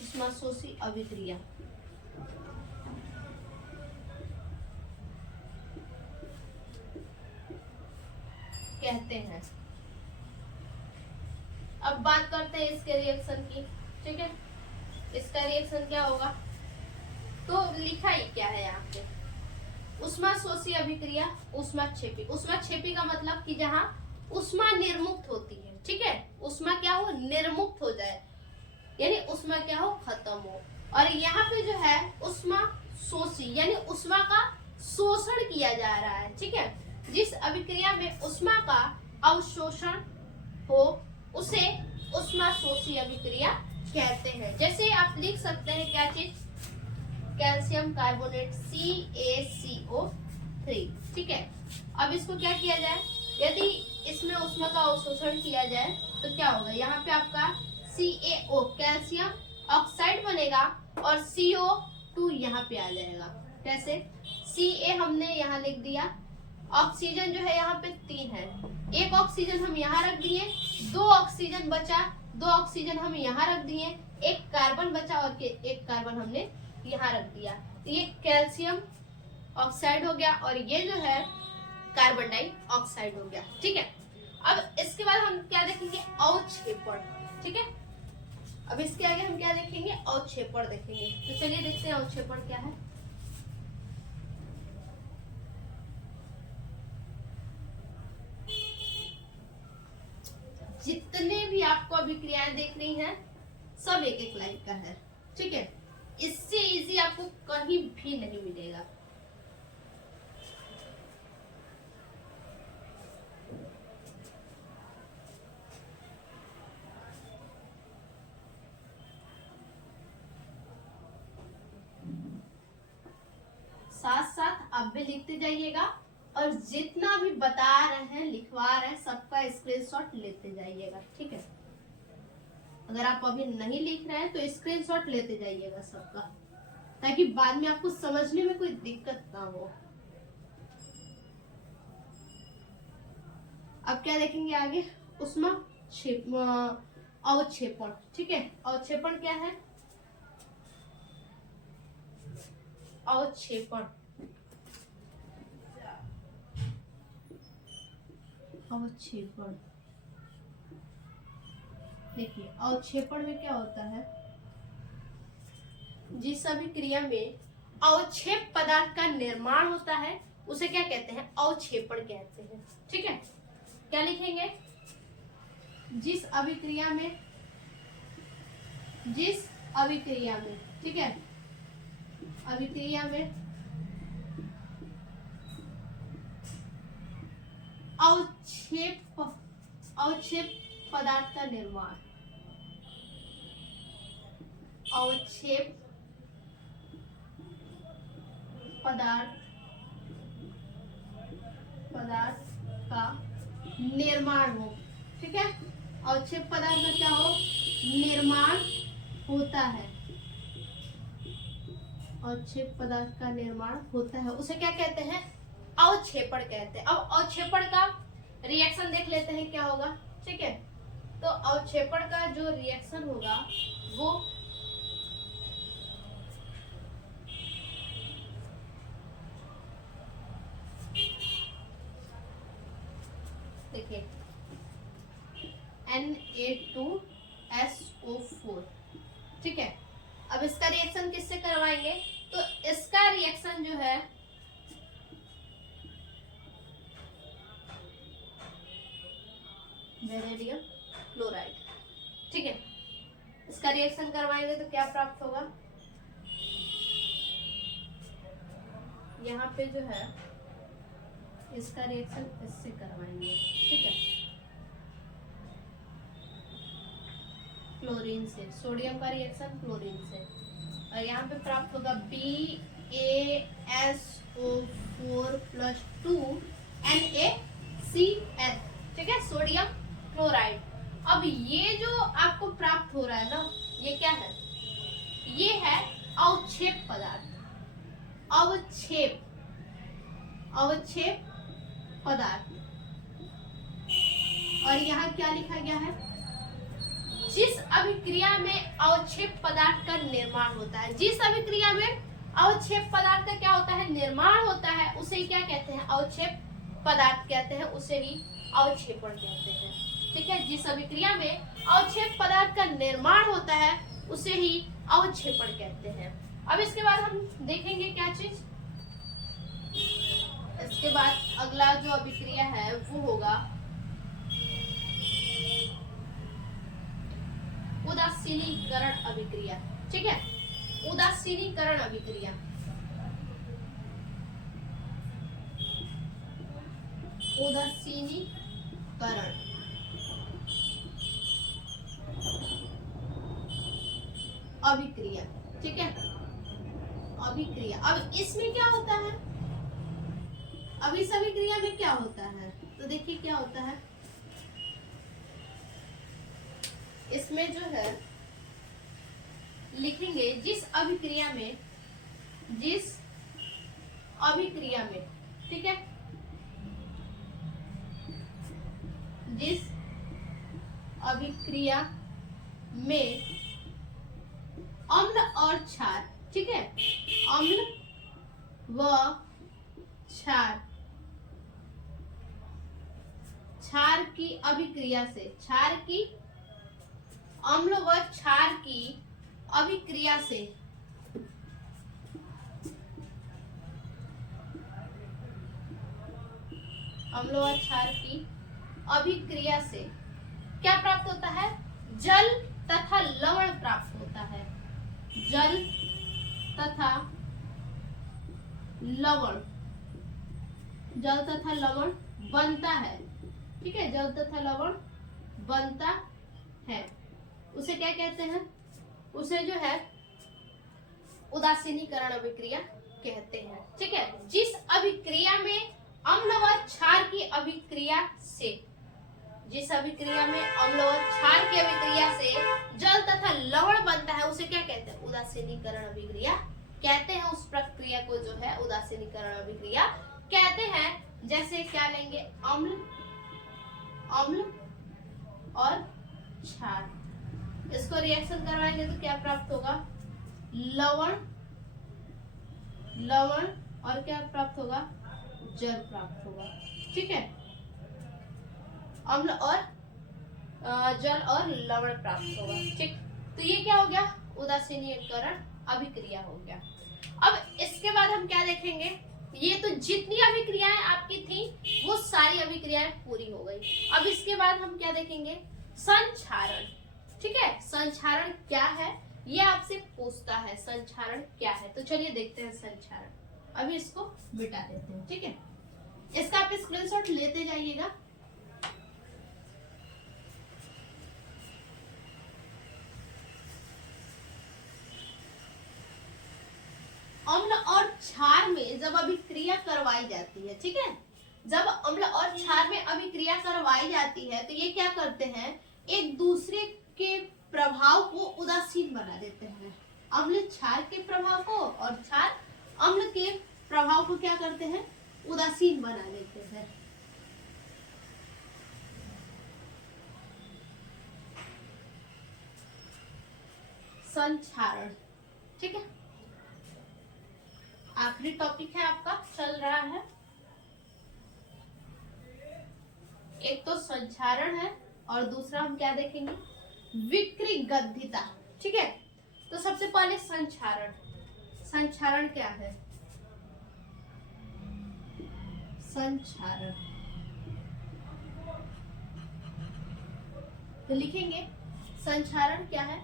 उष्माशोषी अभिक्रिया कहते हैं। अब बात करते हैं इसके रिएक्शन की। ठीक है, इसका रिएक्शन क्या होगा, तो लिखा ही क्या है यहाँ पे, उष्माशोषी अभिक्रिया उष्माक्षेपी। उष्माक्षेपी का मतलब कि जहाँ उष्मा निर्मुक्त होती है। ठीक है, उष्मा क्या हो, निर्मुक्त हो जाए, यानी उष्मा क्या हो, खत्म हो। और यहाँ पे जो है उष्मा शोषी, यानी उष्मा का शोषण किया जा रहा है। ठीक है, जिस अभिक्रिया में उष्मा का अवशोषण हो उसे उष्मा शोषी अभिक्रिया कहते हैं। जैसे आप लिख सकते हैं क्या चीज, कैल्शियम कार्बोनेट CaCO3। ठीक है, अब इसको क्या किया जाए, यदि इसमें उष्मा का अवशोषण किया जाए तो क्या होगा, यहाँ पे आपका CaO कैल्शियम ऑक्साइड बनेगा और CO2 यहाँ पे आ जाएगा। कैसे, Ca हमने यहाँ लिख दिया, ऑक्सीजन जो है यहाँ पे 3 है, एक ऑक्सीजन हम यहाँ रख दिए, 2 ऑक्सीजन बचा, 2 ऑक्सीजन हम यहाँ रख दिए, एक कार्बन बचा और एक कार्बन हमने यहाँ रख दिया। तो ये कैल्शियम ऑक्साइड हो गया और ये जो है कार्बन डाइऑक्साइड हो गया। ठीक है, अब इसके बाद हम क्या देखेंगे, अवक्षेपण। ठीक है, अब इसके आगे हम क्या देखेंगे, अवक्षेपण देखेंगे। तो चलिए देखते हैं अवक्षेपण क्या है। जितने भी आपको अभिक्रियाएं देख रही हैं सब एक एक लाइन का है। ठीक है, इससे इजी आपको कहीं भी नहीं मिलेगा। साथ साथ आप भी लिखते जाइएगा और जितना भी बता रहे हैं, लिखवा रहे हैं, सबका स्क्रीनशॉट लेते जाइएगा। ठीक है, अगर आप अभी नहीं लिख रहे हैं तो स्क्रीनशॉट लेते जाइएगा सबका, ताकि बाद में आपको समझने में कोई दिक्कत ना हो। अब क्या देखेंगे आगे, उष्मा अवक्षेपण। ठीक है, अवक्षेपण क्या है, अवक्षेपण, अवक्षेपण देखिए, अवक्षेपण में क्या होता है, जिस अभिक्रिया में अवक्षेप पदार्थ का निर्माण होता है उसे क्या कहते हैं, अवक्षेपण कहते हैं। ठीक है, क्या लिखेंगे, जिस अभिक्रिया में, जिस अभिक्रिया में, ठीक है, अभिक्रिया में अवक्षेप पदार्थ का निर्माण, अवक्षेप पदार्थ का निर्माण हो। ठीक है, अवक्षेप पदार्थ का क्या हो, निर्माण होता है, अवक्षेप पदार्थ का निर्माण होता है, उसे क्या कहते हैं, अवक्षेपण कहते हैं। अब अवक्षेपण का रिएक्शन देख लेते हैं क्या होगा। ठीक है, तो अवक्षेपण का जो रिएक्शन होगा वो देखिए Na2SO4। ठीक है, अब इसका रिएक्शन किससे करवाएंगे, तो इसका रिएक्शन जो है वेनेडियम क्लोराइड। ठीक है, इसका रिएक्शन करवाएंगे तो क्या प्राप्त होगा, यहाँ पे जो है इसका रिएक्शन इससे करवाएंगे। ठीक है, क्लोरीन से, सोडियम का रिएक्शन क्लोरीन से, और यहाँ पे प्राप्त होगा BaSO4+2 NaCl। ठीक है, सोडियम क्लोराइड। अब ये जो आपको प्राप्त हो रहा है ना, ये क्या है, ये है अवक्षेप पदार्थ, अवक्षेप पदार्थ। और यहाँ क्या लिखा गया है, जिस अभिक्रिया में अवक्षेप पदार्थ का निर्माण होता है, जिस अभिक्रिया में अवक्षेप पदार्थ का क्या होता है, निर्माण होता है, उसे ही क्या कहते हैं, अवक्षेप पदार्थ कहते हैं, उसे ही अवक्षेपण कहते हैं। ठीक है, जिस अभिक्रिया में अवक्षेप पदार्थ का निर्माण होता है उसे ही अवक्षेपण कहते हैं। अब इसके बाद हम देखेंगे क्या चीज, इसके बाद अगला जो अभिक्रिया है वो होगा उदासीनीकरण अभिक्रिया। ठीक है, उदासीनीकरण अभिक्रिया। उदासीनीकरण अभिक्रिया। ठीक है, अभिक्रिया। अब इसमें क्या होता है, अब इस अभिक्रिया में क्या होता है, तो देखिए क्या होता है, इसमें जो है लिखेंगे जिस अभिक्रिया में, जिस अभिक्रिया में, ठीक है, जिस अभिक्रिया में अम्ल और क्षार, ठीक है, अम्ल व क्षार, क्षार की अभिक्रिया से, क्षार की, अम्ल व क्षार की अभिक्रिया से अम्ल व क्षार की अभिक्रिया से क्या प्राप्त होता है, जल तथा लवण प्राप्त होता है। जल तथा लवण, जल तथा लवण बनता है। ठीक है, जल तथा लवण बनता है, उसे क्या कहते हैं, उसे जो है उदासीनीकरण अभिक्रिया कहते हैं। ठीक है, जिस अभिक्रिया में अम्ल व क्षार की अभिक्रिया से, जिस अभिक्रिया में अम्ल व क्षार की अभिक्रिया से जल तथा लवण बनता है उसे क्या कहते हैं, उदासीनीकरण अभिक्रिया कहते हैं। उस प्रक्रिया को जो है उदासीनीकरण अभिक्रिया कहते हैं। जैसे क्या लेंगे, अम्ल, अम्ल और क्षार, इसको रिएक्शन करवाएंगे तो क्या प्राप्त होगा, लवण, लवण और क्या प्राप्त होगा, जल प्राप्त होगा। ठीक है, अम्ल और जल और लवण प्राप्त होगा। ठीक, तो ये क्या हो गया, उदासीनीकरण अभिक्रिया हो गया। अब इसके बाद हम क्या देखेंगे, ये तो जितनी अभिक्रियाएं आपकी थी वो सारी अभिक्रियाएं पूरी हो गई। अब इसके बाद हम क्या देखेंगे, संक्षारण। ठीक है, संक्षारण क्या है ये आपसे पूछता है, संक्षारण क्या है, तो चलिए देखते हैं संक्षारण। अभी इसको मिटा देते हैं। ठीक है, इसका आप स्क्रीनशॉट लेते जाइएगा। अम्ल और क्षार में जब अभिक्रिया करवाई जाती है, ठीक है, जब अम्ल और क्षार में अभिक्रिया करवाई जाती है तो ये क्या करते हैं, एक दूसरे के प्रभाव को उदासीन बना देते हैं। अम्ल क्षार के प्रभाव को और क्षार अम्ल के प्रभाव को क्या करते हैं, उदासीन बना देते हैं। संक्षारण। ठीक है, आखिरी टॉपिक है आपका, चल रहा है। एक तो संक्षारण है और दूसरा हम क्या देखेंगे, विकृगद्धिता। ठीक है, तो सबसे पहले संक्षारण। संक्षारण क्या है, संक्षारण तो लिखेंगे संक्षारण क्या है,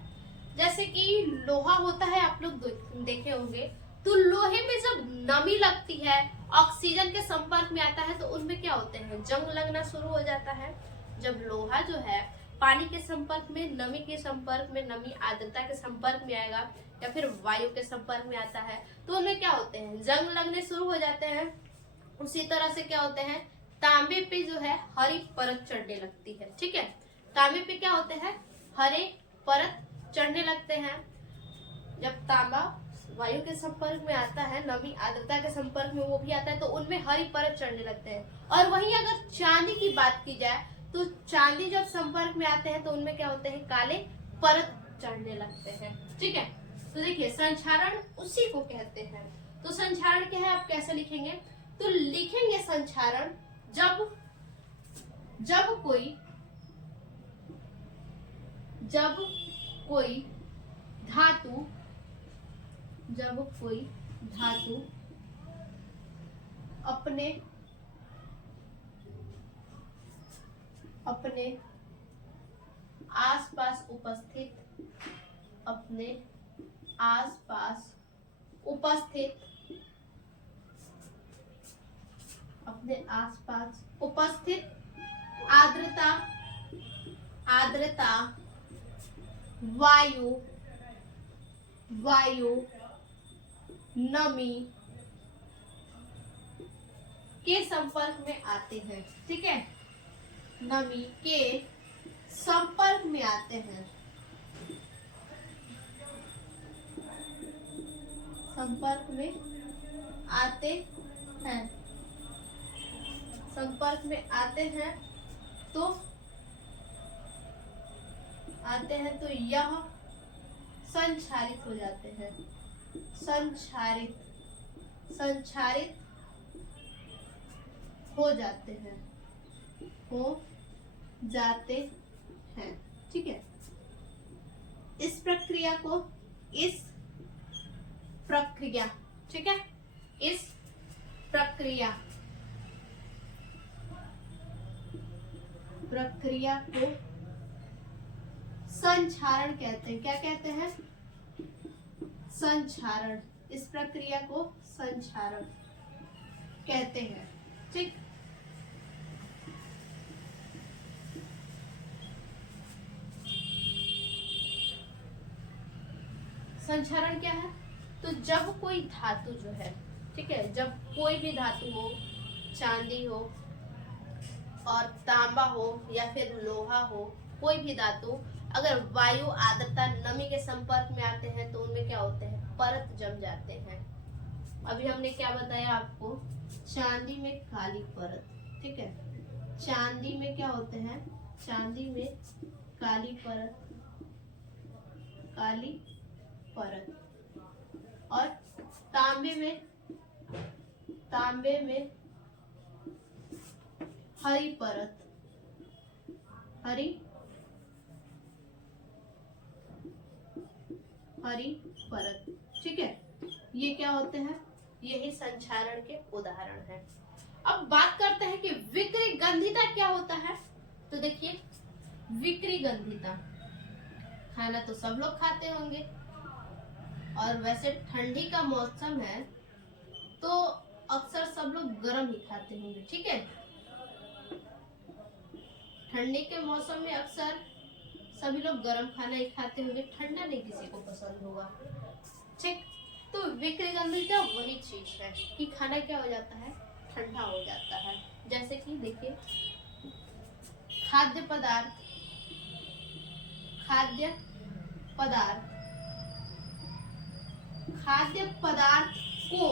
जैसे कि लोहा होता है, आप लोग देखे होंगे, तो लोहे में जब नमी लगती है, ऑक्सीजन के संपर्क में आता है तो उनमें क्या होते हैं, जंग लगना शुरू हो जाता है। जब लोहा जो है पानी के संपर्क में, नमी के संपर्क में, नमी आर्द्रता के संपर्क में आएगा या फिर वायु के संपर्क में आता है तो उनमें क्या होते हैं, जंग लगने शुरू हो जाते हैं। उसी तरह से क्या होते हैं, तांबे पे जो है हरी परत चढ़ने लगती है। ठीक है, तांबे पे क्या होते हैं, हरे परत चढ़ने लगते हैं। जब तांबा वायु के संपर्क में आता है, नमी आर्द्रता के संपर्क में वो भी आता है तो उनमें हरी परत चढ़ने लगते हैं। और वहीं अगर चांदी की बात की जाए तो चांदी जब संपर्क में आते हैं तो उनमें क्या होते हैं, काले परत चढ़ने लगते हैं। ठीक है, तो देखिए संक्षारण उसी को कहते हैं। तो संक्षारण क्या है, आप कैसे लिखेंगे, तो लिखेंगे संक्षारण जब कोई धातु अपने आसपास उपस्थित आर्द्रता वायु नमी के संपर्क में आते हैं। ठीक है, नमी के संपर्क में आते हैं, संपर्क में आते हैं तो यह संक्षारित हो जाते हैं, संक्षारित हो जाते हैं। ठीक है, इस प्रक्रिया ठीक है, इस प्रक्रिया को संक्षारण कहते हैं। क्या कहते हैं, संक्षारण। इस प्रक्रिया को संक्षारण कहते हैं। ठीक, संक्षारण क्या है, तो जब कोई धातु जो है, ठीक है, जब कोई भी धातु हो, चांदी हो और तांबा हो या फिर लोहा हो, कोई भी धातु अगर वायु आर्द्रता नमी के संपर्क में आते हैं तो उनमें क्या होते हैं, परत जम जाते हैं। अभी हमने क्या बताया आपको, चांदी में काली परत। ठीक है, चांदी में क्या होते हैं, चांदी में काली परत और तांबे में हरी परत। ठीक है, ये क्या होते हैं, यही संक्षारण के उदाहरण हैं। अब बात करते हैं कि विकृगंधिता क्या होता है। तो देखिए, विकृगंधिता, खाना तो सब लोग खाते होंगे और वैसे ठंडी का मौसम है तो अक्सर सब लोग गर्म ही खाते होंगे। ठीक है, ठंडी के मौसम में अक्सर सभी लोग गर्म खाना ही खाते होंगे, ठंडा नहीं किसी को पसंद होगा। ठीक, तो विकृगंधिता वही चीज है कि खाना क्या हो जाता है, ठंडा हो जाता है। जैसे कि देखिए, खाद्य पदार्थ को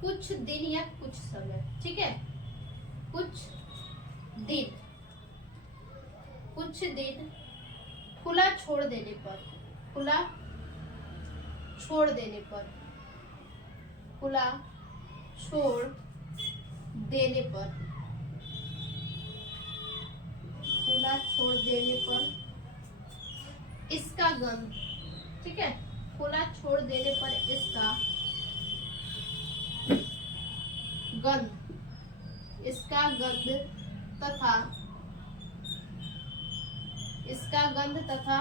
कुछ दिन या कुछ समय, ठीक है, कुछ दिन खुला छोड़ देने पर इसका गंध, ठीक है, खुला छोड़ देने पर इसका गंध तथा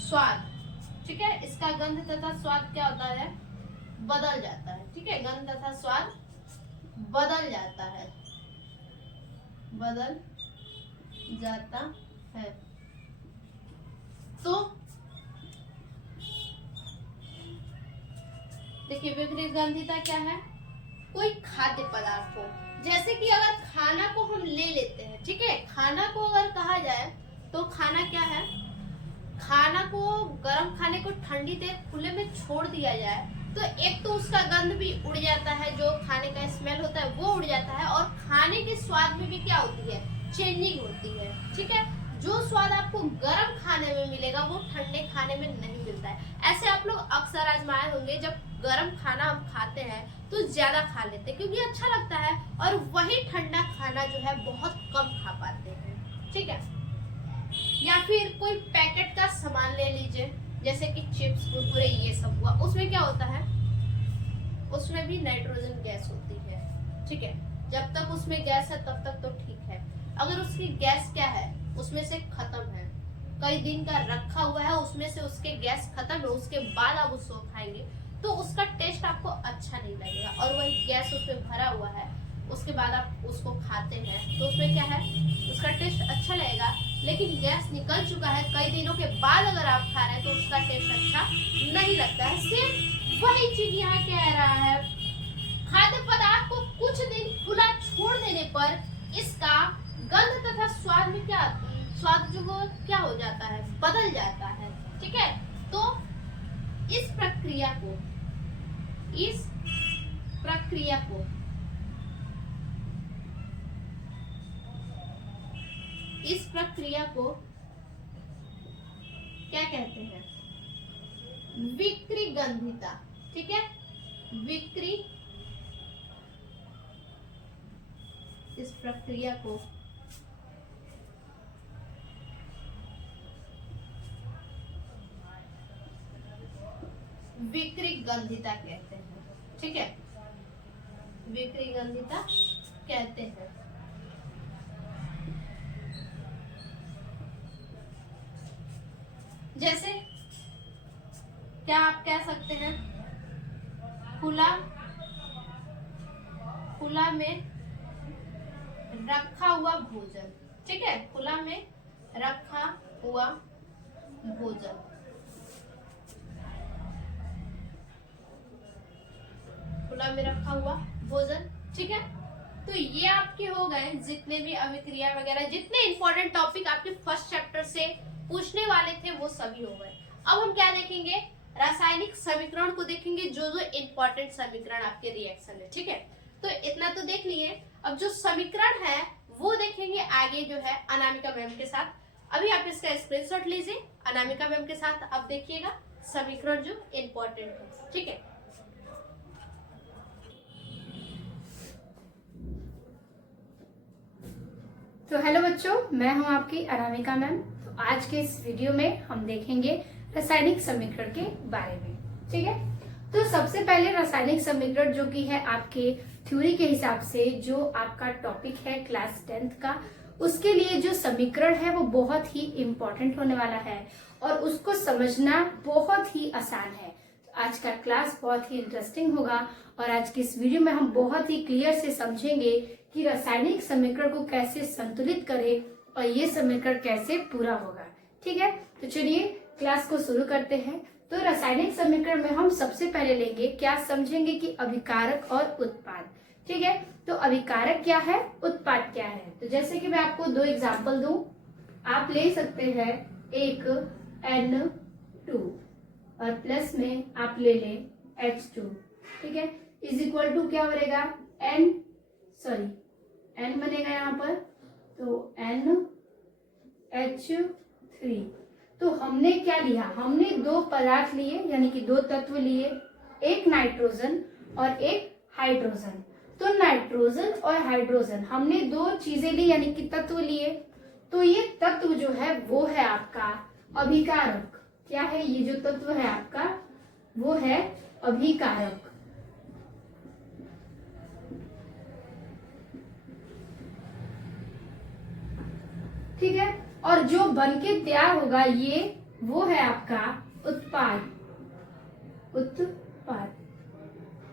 स्वाद, ठीक है, इसका गंध तथा स्वाद क्या होता है, बदल जाता है। ठीक है, गंध तथा स्वाद बदल जाता है। तो देखिए, विकृगंधिता क्या है, कोई खाद्य पदार्थ हो, जैसे कि अगर खाना को हम ले लेते हैं, ठीक है, खाना को अगर कहा जाए तो खाना क्या है, खाना को गर्म खाने को ठंडी देर खुले में छोड़ दिया जाए तो एक तो उसका गंध भी उड़ जाता है, जो खाने का स्मेल होता है वो उड़ जाता है, और खाने के स्वाद में भी क्या होती है, चेंजिंग होती है। ठीक है, जो स्वाद आपको गर्म खाने में मिलेगा वो ठंडे खाने में नहीं मिलता है। ऐसे आप लोग अक्सर आजमाए होंगे, जब गर्म खाना हम खाते हैं तो ज्यादा खा लेते हैं क्योंकि अच्छा लगता है, और वही ठंडा खाना जो है बहुत कम खा पाते हैं। ठीक है, या फिर कोई पैकेट का सामान ले लीजिए, जैसे कि चिप्स, कुरकुरे, ये सब हुआ, उसमें क्या होता है, उसमें भी नाइट्रोजन गैस होती है। ठीक है, जब तक उसमें गैस है तब तक तो ठीक है, अगर उसकी गैस क्या है, उसमें से खत्म है, कई दिन का रखा हुआ है, उसमें से उसके गैस खत्म है, उसके बाद आप उसको खाएंगे तो उसका टेस्ट आपको अच्छा नहीं लगेगा, और वही गैस उसमें भरा हुआ है, उसके बाद आप उसको खाते हैं तो उसमें क्या है, उसका टेस्ट अच्छा लगेगा, लेकिन गैस निकल चुका है, कई दिनों के बाद अगर आप खा रहे हैं तो उसका टेस्ट अच्छा नहीं लगता है। सेम वही चीज यहाँ कह रहा है, खाद्य पदार्थ को कुछ दिन खुला छोड़ देने पर इसका गंध तथा स्वाद में क्या, स्वाद जो हो क्या हो जाता है, बदल जाता है। ठीक है, तो इस प्रक्रिया को क्या कहते हैं, विकृगंधिता। ठीक है, इस प्रक्रिया को विकृगंधिता कहते हैं। ठीक है, विकृगंधिता कहते हैं। जैसे क्या आप कह सकते हैं, खुला में रखा हुआ भोजन। ठीक है, खुला में रखा हुआ भोजन, खुला में रखा हुआ भोजन। ठीक है, तो ये आपके हो गए जितने भी अभिक्रिया वगैरह, जितने इंपॉर्टेंट टॉपिक आपके फर्स्ट चैप्टर से पूछने वाले थे वो सभी हो गए। अब हम क्या देखेंगे, रासायनिक समीकरण को देखेंगे, जो जो इंपॉर्टेंट समीकरण आपके रिएक्शन है। ठीक है, तो इतना तो देख लिए। अब जो समीकरण है वो देखेंगे आगे जो है अनामिका मैम के साथ। अभी आप इसका स्क्रीनशॉट लीजिए, अनामिका मैम के साथ आप देखिएगा समीकरण जो इंपॉर्टेंट है। ठीक है, तो हेलो बच्चों, मैं हूं आपकी अनामिका मैम। तो आज के इस वीडियो में हम देखेंगे रासायनिक समीकरण के बारे में। ठीक है, तो सबसे पहले रासायनिक समीकरण जो कि है आपके थ्योरी के हिसाब से जो आपका टॉपिक है क्लास 10th का, उसके लिए जो समीकरण है वो बहुत ही इम्पोर्टेंट होने वाला है और उसको समझना बहुत ही आसान है। तो आज का क्लास बहुत ही इंटरेस्टिंग होगा और आज की इस वीडियो में हम बहुत ही क्लियर से समझेंगे कि रासायनिक समीकरण को कैसे संतुलित करें और ये समीकरण कैसे पूरा होगा। ठीक है, तो चलिए क्लास को शुरू करते हैं। तो रासायनिक समीकरण में हम सबसे पहले लेंगे, क्या समझेंगे कि अभिकारक और उत्पाद। ठीक है, तो अभिकारक क्या है, उत्पाद क्या है। तो जैसे कि मैं आपको दो एग्जाम्पल दूं, आप ले सकते हैं एक N2 और प्लस में आप ले लें H2। ठीक है, इज इक्वल टू क्या बनेगा, N बनेगा यहाँ पर, तो NH3। तो हमने क्या लिया, हमने दो पदार्थ लिए यानी कि दो तत्व लिए, एक नाइट्रोजन और एक हाइड्रोजन। तो नाइट्रोजन और हाइड्रोजन हमने दो चीजें ली यानी कि तत्व लिए। तो ये तत्व जो है वो है आपका अभिकारक। क्या है, ये जो तत्व है आपका वो है अभिकारक। ठीक है, और जो बनके तैयार होगा ये वो है आपका उत्पाद।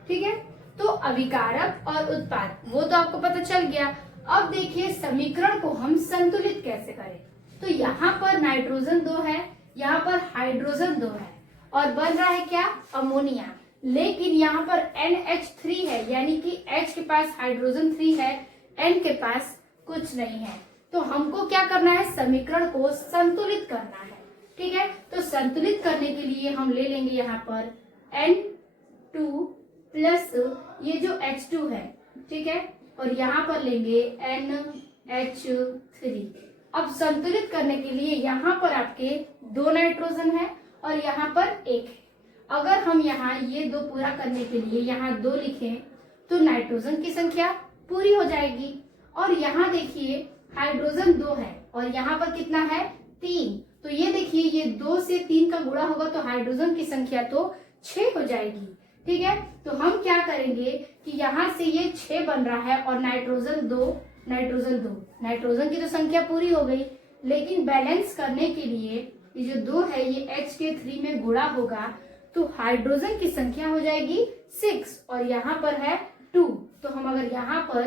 ठीक है, तो अभिकारक और उत्पाद वो तो आपको पता चल गया। अब देखिए समीकरण को हम संतुलित कैसे करें। तो यहाँ पर नाइट्रोजन 2 है, यहाँ पर हाइड्रोजन 2 है और बन रहा है क्या, अमोनिया। लेकिन यहाँ पर NH3 है यानी कि H के पास हाइड्रोजन 3 है, N के पास कुछ नहीं है। तो हमको क्या करना है, समीकरण को संतुलित करना है। ठीक है, तो संतुलित करने के लिए हम ले लेंगे यहाँ पर N2 2 प्लस ये जो H2 है, ठीक है, और यहाँ पर लेंगे NH3। अब संतुलित करने के लिए यहाँ पर आपके 2 नाइट्रोजन है और यहाँ पर 1 है। अगर हम यहाँ ये 2 पूरा करने के लिए यहाँ 2 लिखें तो नाइट्रोजन की संख्या पूरी हो जाएगी। और यहाँ देखिए हाइड्रोजन 2 है और यहाँ पर कितना है 3, तो ये देखिए ये 2 से 3 का गुणा होगा तो हाइड्रोजन की संख्या तो 6 हो जाएगी। ठीक है, तो हम क्या करेंगे कि यहाँ से ये 6 बन रहा है और नाइट्रोजन 2 नाइट्रोजन की तो संख्या पूरी हो गई, लेकिन बैलेंस करने के लिए ये जो 2 है ये H के 3 में गुणा होगा तो हाइड्रोजन की संख्या हो जाएगी 6 और यहाँ पर है 2। तो हम अगर यहाँ पर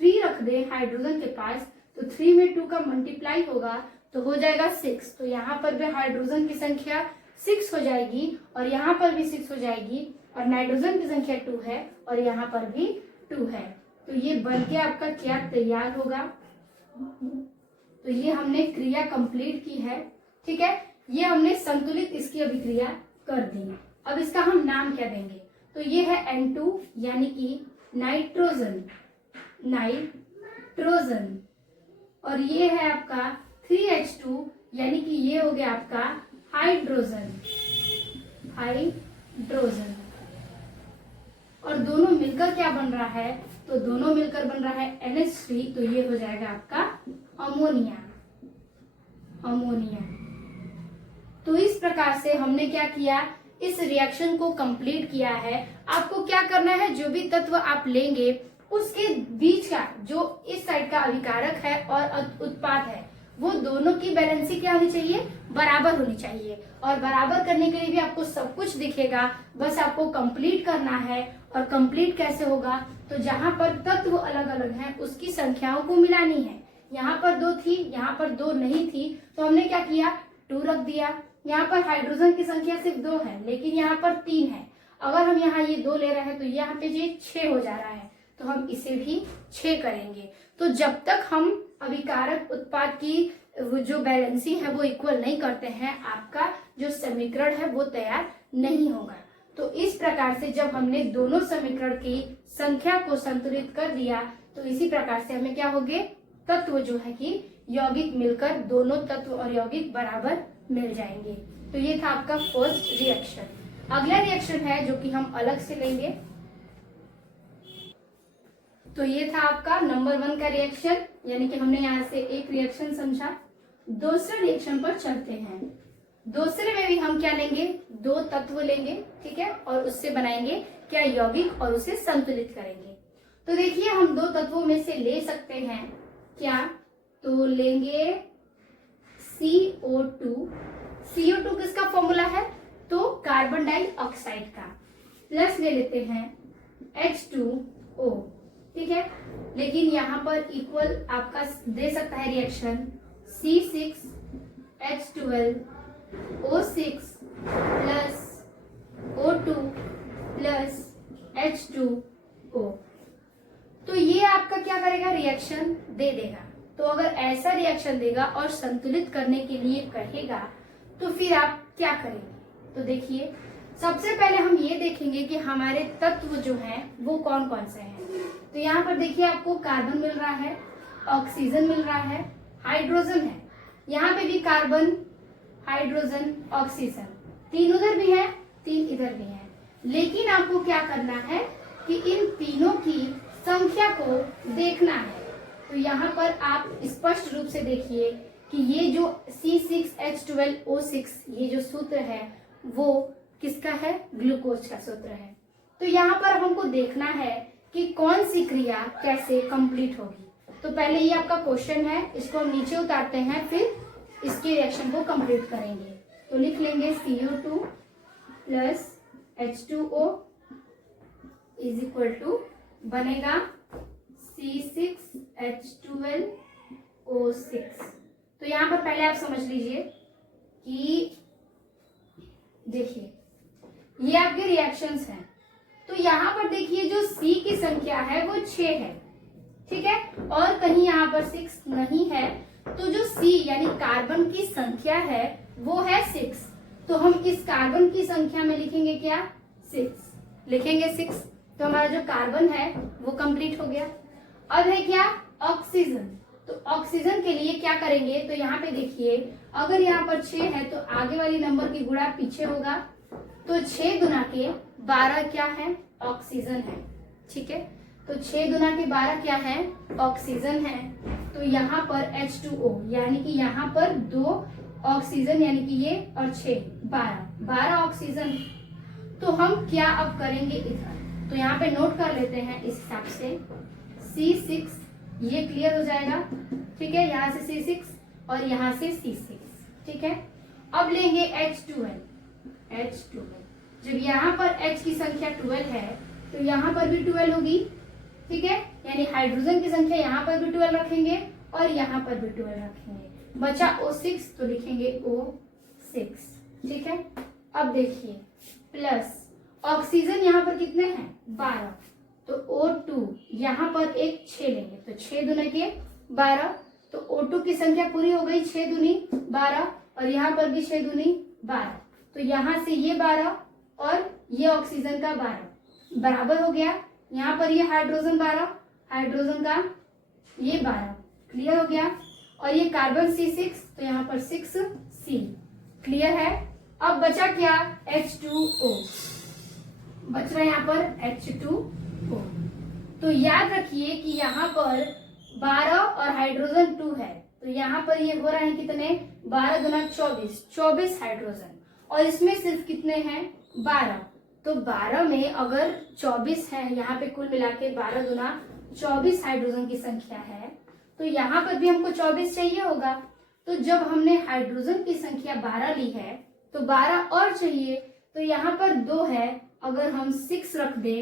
3 रख दें हाइड्रोजन के पास तो 3 में 2 का मल्टीप्लाई होगा तो हो जाएगा 6। तो यहाँ पर भी हाइड्रोजन की संख्या 6 हो जाएगी और यहाँ पर भी 6 हो जाएगी और नाइट्रोजन की संख्या 2 है और यहाँ पर भी 2 है। तो ये बनके आपका क्या तैयार होगा, तो ये हमने क्रिया कंप्लीट की है। ठीक है, ये हमने संतुलित इसकी अभिक्रिया कर दी। अब इसका हम नाम क्या देंगे, तो ये है N2 यानी कि नाइट्रोजन और ये है आपका 3H2 यानी कि ये हो गया आपका हाइड्रोजन और दोनों मिलकर क्या बन रहा है, तो दोनों मिलकर बन रहा है NH3, तो ये हो जाएगा आपका अमोनिया। तो इस प्रकार से हमने क्या किया, इस रिएक्शन को कंप्लीट किया है। आपको क्या करना है, जो भी तत्व आप लेंगे उसके बीच का जो इस साइड का अभिकारक है और उत्पाद है वो दोनों की बैलेंसी क्या होनी चाहिए, बराबर होनी चाहिए। और बराबर करने के लिए भी आपको सब कुछ दिखेगा, बस आपको कंप्लीट करना है। और कंप्लीट कैसे होगा, तो जहां पर तत्व अलग अलग हैं उसकी संख्याओं को मिलानी है। यहाँ पर 2 थी, यहाँ पर 2 नहीं थी, तो हमने क्या किया 2 रख दिया। यहाँ पर हाइड्रोजन की संख्या सिर्फ 2 है लेकिन यहाँ पर 3 है। अगर हम यहाँ ये 2 ले रहे हैं तो यहाँ पे ये 6 हो जा रहा है, तो हम इसे भी 6 करेंगे। तो जब तक हम अभिकारक उत्पाद की जो बैलेंसी है वो इक्वल नहीं करते हैं, आपका जो समीकरण है वो तैयार नहीं होगा। तो इस प्रकार से जब हमने दोनों समीकरण की संख्या को संतुलित कर दिया तो इसी प्रकार से हमें क्या हो गए, तत्व जो है कि यौगिक मिलकर दोनों तत्व और यौगिक बराबर मिल जाएंगे। तो ये था आपका फर्स्ट रिएक्शन। अगला रिएक्शन है जो कि हम अलग से लेंगे, तो ये था आपका नंबर 1 का रिएक्शन, यानी कि हमने यहाँ से एक रिएक्शन समझा। दूसरे रिएक्शन पर चलते हैं। दूसरे में भी हम क्या लेंगे, 2 तत्व लेंगे, ठीक है, और उससे बनाएंगे क्या यौगिक और उसे संतुलित करेंगे। तो देखिए हम 2 तत्वों में से ले सकते हैं क्या, तो लेंगे CO2 किसका फॉर्मूला है, तो कार्बन डाइऑक्साइड का, प्लस ले लेते हैं H2O, ठीक है। लेकिन यहाँ पर इक्वल आपका दे सकता है reaction C6H12O6 plus O2 plus H2O। तो ये आपका क्या करेगा, रिएक्शन दे देगा। तो अगर ऐसा रिएक्शन देगा और संतुलित करने के लिए कहेगा तो फिर आप क्या करेंगे, तो देखिए सबसे पहले हम ये देखेंगे कि हमारे तत्व जो हैं वो कौन कौन से हैं। तो यहाँ पर देखिए आपको कार्बन मिल रहा है, ऑक्सीजन मिल रहा है, हाइड्रोजन है, यहाँ पे भी कार्बन, हाइड्रोजन, ऑक्सीजन, 3 उधर भी है, 3 इधर भी है। लेकिन आपको क्या करना है कि इन तीनों की संख्या को देखना है। तो यहाँ पर आप स्पष्ट रूप से देखिए कि ये जो C6H12O6 ये जो सूत्र है वो किसका है, ग्लूकोज का सूत्र है। तो यहाँ पर हमको देखना है कि कौन सी क्रिया कैसे कंप्लीट होगी। तो पहले ये आपका क्वेश्चन है, इसको हम नीचे उतारते हैं, फिर इसके रिएक्शन को कंप्लीट करेंगे। तो लिख लेंगे CO2 plus H2O is equal to बनेगा C6H12O6। तो यहाँ पर पहले आप समझ लीजिए कि देखिए ये आपके रिएक्शंस हैं। तो यहाँ पर देखिए जो C की संख्या है वो 6 है, ठीक है, और कहीं यहाँ पर 6 नहीं है। तो जो C यानी कार्बन की संख्या है वो है 6। तो हम इस कार्बन की संख्या में लिखेंगे क्या, 6। लिखेंगे 6, तो हमारा जो कार्बन है वो कंप्लीट हो गया। अब है क्या, ऑक्सीजन। तो ऑक्सीजन के लिए क्या करेंगे, तो यहाँ पे देखिए अगर यहाँ पर 6 है तो आगे वाली नंबर की गुणा पीछे होगा, तो 6 गुना के 12 क्या है, ऑक्सीजन है। ठीक है, तो 6 गुना के 12 क्या है, ऑक्सीजन है। तो यहाँ पर H2O यानी कि यहाँ पर 2 ऑक्सीजन यानी कि ये और 6 12 ऑक्सीजन। तो हम क्या अब करेंगे इधर, तो यहाँ पे नोट कर लेते हैं इस हिसाब से C6, ये क्लियर हो जाएगा। ठीक है, यहाँ से C6 और यहाँ से C6। ठीक है, अब लेंगे H12। जब यहाँ पर H की संख्या 12 है तो यहाँ पर भी 12 होगी। ठीक है, यानी हाइड्रोजन की संख्या यहाँ पर भी 12 रखेंगे और यहाँ पर भी 12 रखेंगे। बचा O6, तो लिखेंगे O6। ठीक है, अब देखिए प्लस ऑक्सीजन यहाँ पर कितने हैं, 12, तो O2 यहाँ पर एक 6 लेंगे, तो 6 दूनी के 12, तो O2 की संख्या पूरी हो गई, 6 दूनी 12 और यहाँ पर भी 6 दूनी 12, तो यहाँ से ये 12 और ये ऑक्सीजन का 12 बराबर हो गया। यहाँ पर ये हाइड्रोजन 12, हाइड्रोजन का ये 12 क्लियर हो गया, और ये कार्बन C6, तो यहाँ पर 6C क्लियर है। अब बचा क्या, H2O, बच रहा है यहाँ पर H2O। तो याद रखिए कि यहाँ पर 12 और हाइड्रोजन 2 है, तो यहाँ पर ये हो रहा है कितने, 12 गुना 24 हाइड्रोजन, और इसमें सिर्फ कितने हैं, 12। तो 12 में अगर 24 है, यहाँ पे कुल मिला के 12 गुना 24 हाइड्रोजन की संख्या है, तो यहाँ पर भी हमको 24 चाहिए होगा। तो जब हमने हाइड्रोजन की संख्या 12 ली है तो 12 और चाहिए, तो यहाँ पर 2 है, अगर हम 6 रख दे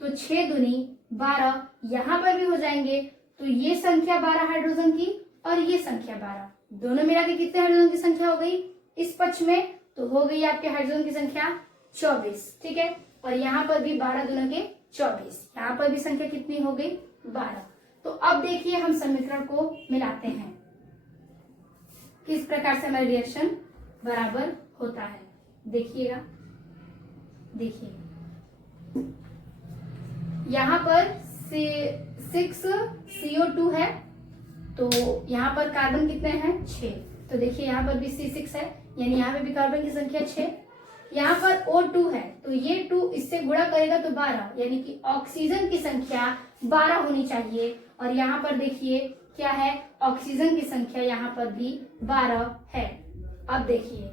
तो 6 दूनी 12 यहाँ पर भी हो जाएंगे। तो ये संख्या 12 हाइड्रोजन की और ये संख्या 12, दोनों मिला के कितने हाइड्रोजन की संख्या हो गई इस पक्ष में, तो हो गई आपके हाइड्रोजन की संख्या 24। ठीक है, और यहाँ पर भी 12 दूनी के 24, यहाँ पर भी संख्या कितनी हो गई, 12। तो अब देखिए हम समीकरण को मिलाते हैं, किस प्रकार से हमारा रिएक्शन बराबर होता है। देखिएगा, देखिए यहाँ पर 6 CO2 है, तो यहाँ पर कार्बन कितने हैं, 6, तो देखिए यहाँ पर भी C6 है, यानी यहाँ पे भी कार्बन की संख्या 6। यहाँ पर O2 है, तो ये 2 इससे गुणा करेगा तो 12, यानी कि ऑक्सीजन की संख्या 12 होनी चाहिए। और यहाँ पर देखिए क्या है, ऑक्सीजन की संख्या यहाँ पर भी 12 है। अब देखिए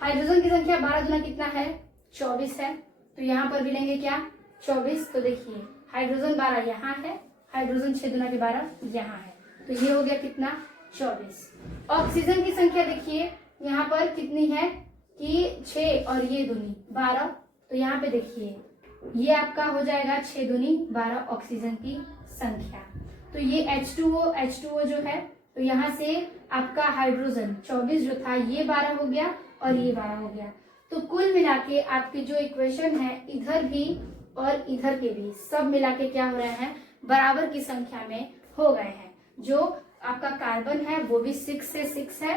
हाइड्रोजन की संख्या 12 गुना कितना है, 24 है, तो यहाँ पर भी लेंगे क्या, 24। तो देखिए हाइड्रोजन 12 यहाँ है, हाइड्रोजन 6 गुना के 12 यहाँ है, तो ये हो गया कितना, 24। ऑक्सीजन की संख्या देखिए यहाँ पर कितनी है कि 6 और ये दूनी 12, तो यहाँ पे देखिए ये आपका हो जाएगा 6 दूनी 12 ऑक्सीजन की संख्या। तो ये H2O जो है, तो यहाँ से आपका हाइड्रोजन 24 जो था ये 12 हो गया और ये 12 हो गया। तो कुल मिला के आपकी जो इक्वेशन है इधर भी और इधर के भी सब मिला के क्या हो रहे हैं, बराबर की संख्या में हो गए हैं। जो आपका कार्बन है वो भी 6 से 6 है,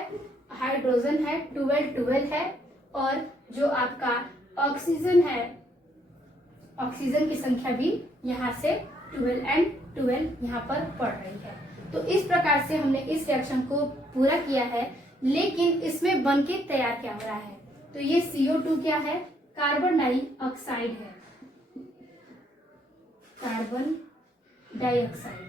हाइड्रोजन है 12 है, और जो आपका ऑक्सीजन है, ऑक्सीजन की संख्या भी यहाँ से 12 and 12 यहाँ पर पड़ रही है। तो इस प्रकार से हमने इस रिएक्शन को पूरा किया है, लेकिन इसमें बनके तैयार क्या हो रहा है, तो ये CO2 क्या है, कार्बन डाइऑक्साइड है, कार्बन डाइऑक्साइड।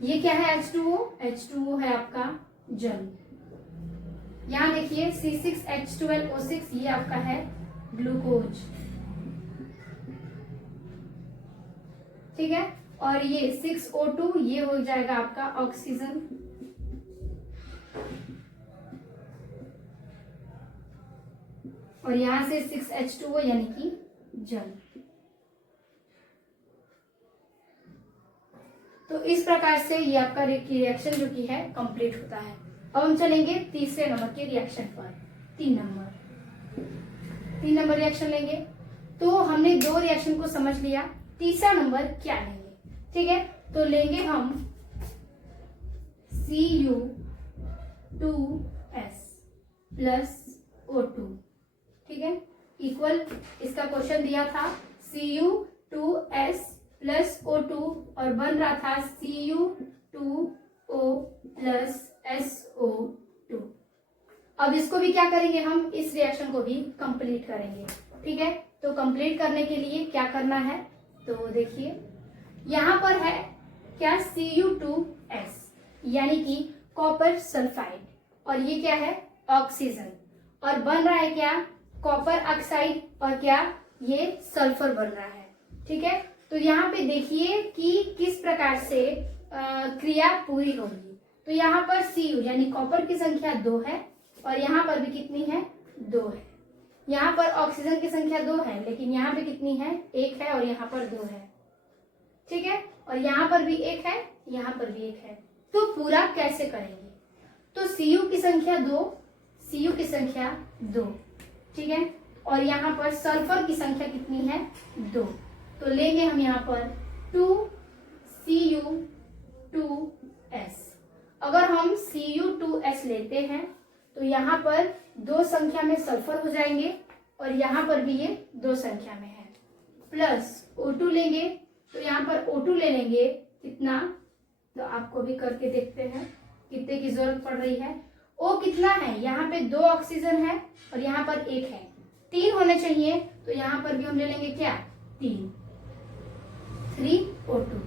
ये क्या है, H2O है आपका जल। यहाँ देखिए C6H12O6 ये आपका है ग्लूकोज। ठीक है, और ये 6O2 ये हो जाएगा आपका ऑक्सीजन। और यहां से 6H2O यानी कि जल। तो इस प्रकार से ये आपका रिएक्शन जो की है कंप्लीट होता है। अब हम चलेंगे तीसरे नंबर के रिएक्शन पर, 3 नंबर रिएक्शन लेंगे। तो हमने 2 रिएक्शन को समझ लिया, तीसरा नंबर क्या लेंगे, ठीक है। तो लेंगे हम 2s प्लस O2, ठीक है, इक्वल इसका क्वेश्चन दिया था Cu2s प्लस O2 और बन रहा था Cu2O प्लस SO2। अब इसको भी क्या करेंगे, हम इस रिएक्शन को भी कंप्लीट करेंगे, ठीक है। तो कंप्लीट करने के लिए क्या करना है, तो देखिए यहाँ पर है क्या Cu2s यानी कि कॉपर सल्फाइड, और ये क्या है ऑक्सीजन, और बन रहा है क्या कॉपर ऑक्साइड, और क्या ये सल्फर बन रहा है, ठीक है। तो यहाँ पे देखिए कि किस प्रकार से क्रिया पूरी होगी। तो यहाँ पर Cu यानी कॉपर की संख्या 2 है, और यहाँ पर भी कितनी है 2 है। यहाँ पर ऑक्सीजन की संख्या 2 है, लेकिन यहाँ पे कितनी है 1 है, और यहाँ पर 2 है, ठीक है। और यहाँ पर भी 1 है, यहाँ पर भी 1 है। तो पूरा कैसे करेंगे, तो Cu की संख्या 2, Cu की संख्या 2, ठीक है, और यहाँ पर सल्फर की संख्या कितनी है 2। तो लेंगे हम यहाँ पर 2Cu2s। अगर हम Cu2s लेते हैं तो यहाँ पर 2 संख्या में सल्फर हो जाएंगे, और यहाँ पर भी ये 2 संख्या में है, प्लस O2 लेंगे, तो यहाँ पर O2 ले लेंगे कितना, तो आपको भी करके देखते हैं कितने की जरूरत पड़ रही है। O कितना है, यहाँ पे 2 ऑक्सीजन है और यहाँ पर 1 है, 3 होने चाहिए, तो यहाँ पर भी हम ले लेंगे क्या 3O2।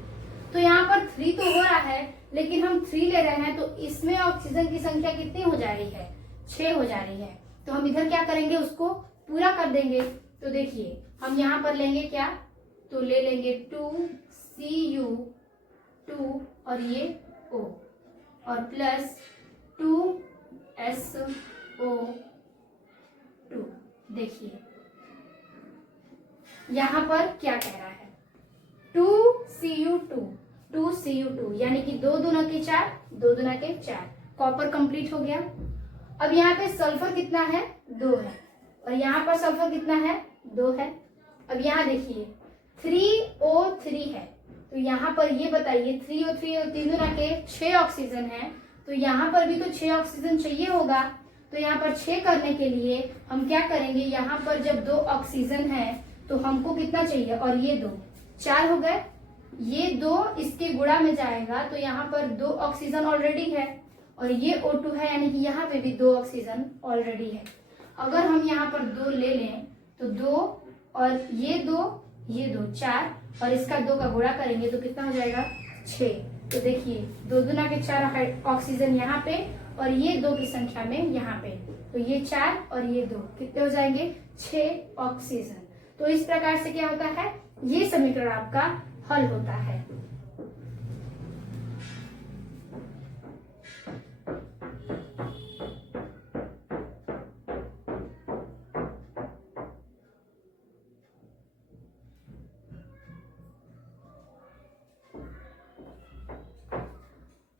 तो यहाँ पर 3 तो हो रहा है, लेकिन हम 3 ले रहे हैं, तो इसमें ऑक्सीजन की संख्या कितनी हो जा रही है 6 हो जा रही है। तो हम इधर क्या करेंगे, उसको पूरा कर देंगे। तो देखिए हम यहाँ पर लेंगे क्या, तो ले लेंगे 2Cu2 और ये O, और प्लस 2SO2। देखिए यहाँ पर क्या कह रहा है 2Cu2 यानी कि 2 दूना के 4, 2 दूना के 4, कॉपर कंप्लीट हो गया। अब यहाँ पे सल्फर कितना है 2 है, और यहाँ पर सल्फर कितना है 2 है। अब यहाँ देखिए 3O3 है, तो यहाँ पर ये बताइए 3O3 और 3 दूना के 6 ऑक्सीजन है, तो यहाँ पर भी तो 6 ऑक्सीजन चाहिए होगा। तो यहाँ पर 6 करने के लिए हम क्या करेंगे, यहाँ पर जब 2 ऑक्सीजन है तो हमको कितना चाहिए, और ये 2 4 हो गए, ये 2 इसके गुणा में जाएगा, तो यहाँ पर 2 ऑक्सीजन ऑलरेडी है, और ये O2 है, यानी कि यहाँ पे भी 2 ऑक्सीजन ऑलरेडी है। अगर हम यहाँ पर 2 ले लें तो 2 और ये 2 4, और इसका 2 का गुणा करेंगे तो कितना हो जाएगा 6। तो देखिए 2 दूना के 4 ऑक्सीजन यहाँ पे, और ये 2 की संख्या में यहाँ पे, तो ये 4 और ये 2 कितने हो जाएंगे 6 ऑक्सीजन। तो इस प्रकार से क्या होता है, ये समीकरण आपका हल होता है।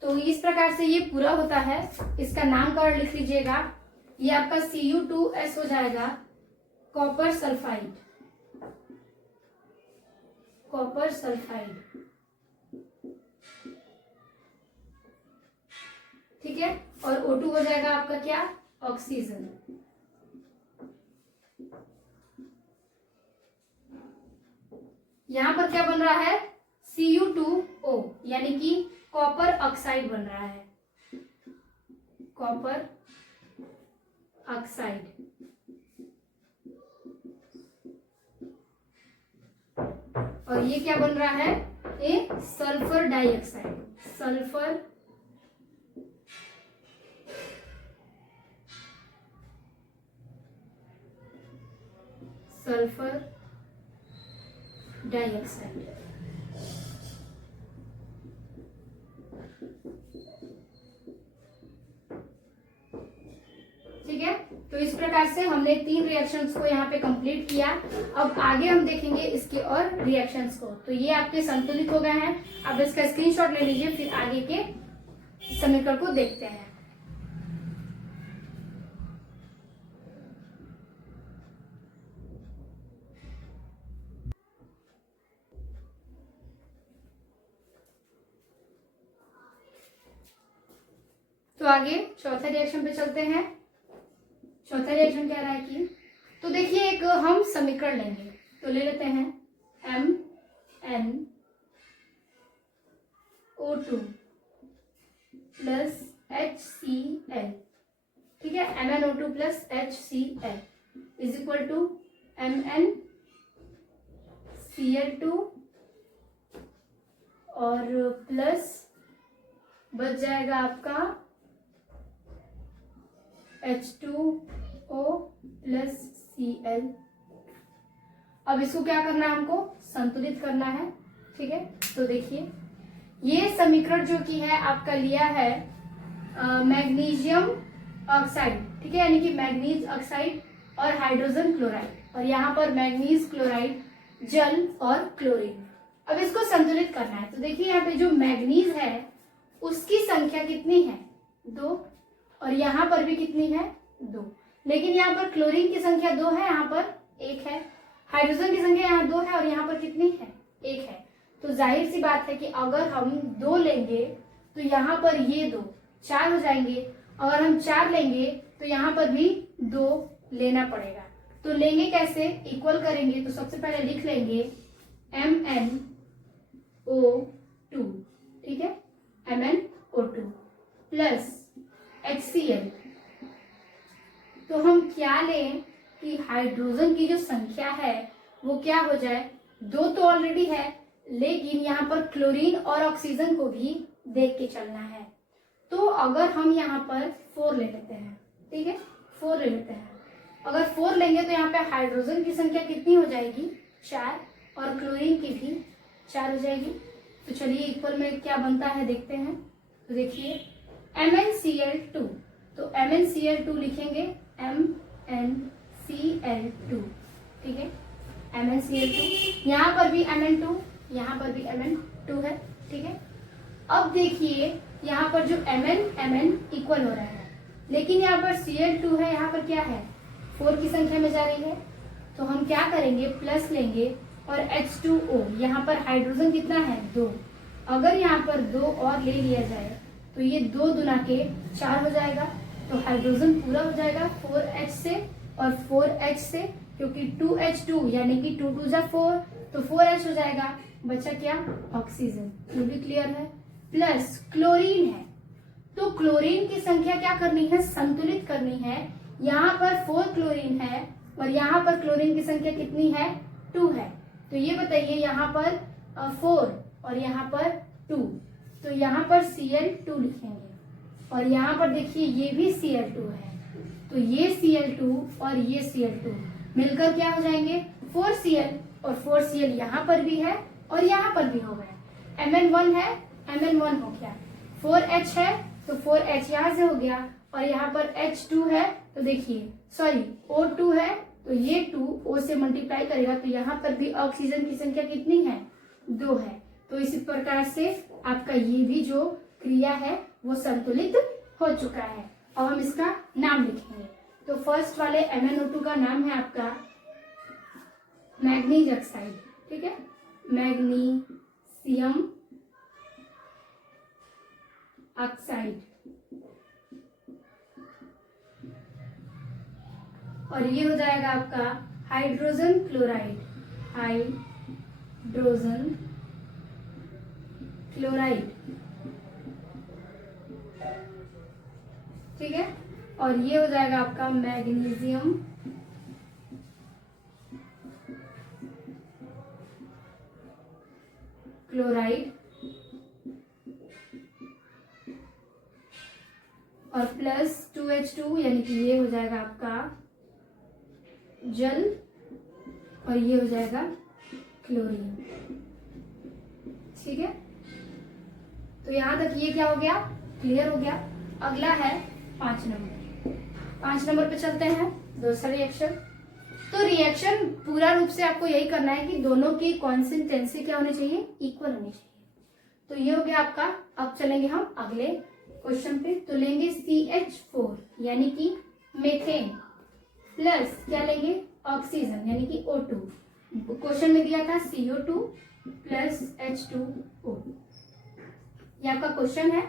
तो इस प्रकार से ये पूरा होता है। इसका नामकरण लिख लीजिएगा, ये आपका Cu2s हो जाएगा कॉपर सल्फाइड, कॉपर सल्फाइड, ठीक है, और O2 हो जाएगा आपका क्या ऑक्सीजन। यहां पर क्या बन रहा है Cu2O यानी कि कॉपर ऑक्साइड बन रहा है, कॉपर ऑक्साइड। और ये क्या बन रहा है, ये sulphur dioxide, sulphur sulphur dioxide. ठीक है, तो इस प्रकार से हमने 3 रिएक्शंस को यहाँ पे कंप्लीट किया। अब आगे हम देखेंगे इसके और रिएक्शंस को। तो ये आपके संतुलित हो गए हैं, अब इसका स्क्रीनशॉट ले लीजिए, फिर आगे के समीकरण को देखते हैं। तो आगे चौथे रिएक्शन पे चलते हैं। चौथा रिएक्शन कह रहा है कि, तो देखिए एक हम समीकरण लेंगे, तो ले लेते हैं MnO2 प्लस HCl, ठीक है, MnO2 plus HCl is equal to MnCl2 और प्लस बच जाएगा आपका H2O प्लस Cl। अब इसको क्या करना है, हमको संतुलित करना है, ठीक है। तो देखिए ये समीकरण जो कि है आपका लिया है मैग्नीशियम ऑक्साइड, ठीक है, यानी कि मैग्नीज ऑक्साइड और हाइड्रोजन क्लोराइड, और यहाँ पर मैग्नीज क्लोराइड, जल और क्लोरीन। अब इसको संतुलित करना है। तो देखिए यहाँ पे जो मैग्नीज है उसकी संख्या कितनी है, 2, और यहाँ पर भी कितनी है, 2, लेकिन यहाँ पर क्लोरीन की संख्या 2 है, यहाँ पर 1 है। हाइड्रोजन की संख्या यहाँ 2 है और यहाँ पर कितनी है, 1 है। तो जाहिर सी बात है कि अगर हम 2 लेंगे तो यहाँ पर ये 2 4 हो जाएंगे, अगर हम 4 लेंगे तो यहाँ पर भी 2 लेना पड़ेगा। तो लेंगे कैसे, इक्वल करेंगे, तो सबसे पहले लिख लेंगे MnO2, ठीक है, MnO2 प्लस HCl। तो हम क्या लें कि हाइड्रोजन की जो संख्या है वो क्या हो जाए, 2 तो ऑलरेडी है, लेकिन यहाँ पर क्लोरीन और ऑक्सीजन को भी देख के चलना है। तो अगर हम यहाँ पर 4 ले लेते हैं, ठीक है, 4 ले लेते हैं, अगर 4 लेंगे तो यहाँ पे हाइड्रोजन की संख्या कितनी हो जाएगी, 4, और क्लोरीन की भी 4 हो जाएगी। तो चलिए इक्वल में क्या बनता है देखते हैं। तो देखिए MnCl2, तो MnCl2 लिखेंगे MnCl2, ठीक है, MnCl2, यहाँ पर भी Mn2, यहाँ पर भी Mn2 है, ठीक है। अब देखिए यहाँ पर जो Mn इक्वल हो रहा है, लेकिन यहाँ पर Cl2 है, यहाँ पर क्या है, 4 की संख्या में जा रही है। तो हम क्या करेंगे, प्लस लेंगे, और H2O, यहाँ पर हाइड्रोजन कितना है, 2, अगर यहाँ पर 2 और ले लिया जाए तो ये 2 दुना के 4 हो जाएगा। तो हाइड्रोजन पूरा हो जाएगा 4H से और 4H से, क्योंकि 2H2 यानी कि 2 2 जा 4, तो 4H हो जाएगा, बचा क्या, ऑक्सीजन। ये भी क्लियर है। प्लस क्लोरीन है, तो क्लोरीन की संख्या क्या करनी है, संतुलित करनी है। यहाँ पर 4 क्लोरीन है और यहाँ पर क्लोरीन की संख्या कितनी है, 2 है। तो ये बताइए यहाँ पर 4 और यहाँ पर 2, तो यहाँ पर Cl2 लिखेंगे, और यहाँ पर देखिए ये भी Cl2 है, तो ये Cl2 और ये Cl2 मिलकर क्या हो जाएंगे, 4Cl, और 4Cl यहाँ पर भी है और यहाँ पर भी हो गया। Mn1 है, Mn1 हो गया, 4H है तो 4H यहाँ से हो गया, और यहाँ पर H2 है, तो देखिए सॉरी O2 है, तो ये 2 O से मल्टीप्लाई करेगा, तो यहाँ पर भी ऑक्सीजन की संख्या कितनी है, 2 है। तो इसी प्रकार से आपका ये भी जो क्रिया है वो संतुलित हो चुका है। अब हम इसका नाम लिखेंगे। तो फर्स्ट वाले MnO2 का नाम है आपका मैग्नीज ऑक्साइड, ठीक है, मैग्नीशियम ऑक्साइड, और ये हो जाएगा आपका हाइड्रोजन क्लोराइड, हाइड्रोजन क्लोराइड, ठीक है, और ये हो जाएगा आपका मैग्नीशियम क्लोराइड, और प्लस 2H2 यानी कि ये हो जाएगा आपका जल, और ये हो जाएगा क्लोरीन, ठीक है। तो यहां तक ये क्या हो गया, क्लियर हो गया। अगला है 5 नंबर। 5 नंबर पे चलते हैं, दूसरा रिएक्शन। तो रिएक्शन पूरा रूप से आपको यही करना है कि दोनों की कॉन्सिस्टेंसी क्या होनी चाहिए, इक्वल होनी चाहिए। तो ये हो गया आपका। अब चलेंगे हम अगले क्वेश्चन पे। तो लेंगे CH4 यानी कि मेथेन, प्लस क्या लेंगे, ऑक्सीजन यानी कि O2। क्वेश्चन में दिया था CO2 प्लस H2O, ये आपका क्वेश्चन है।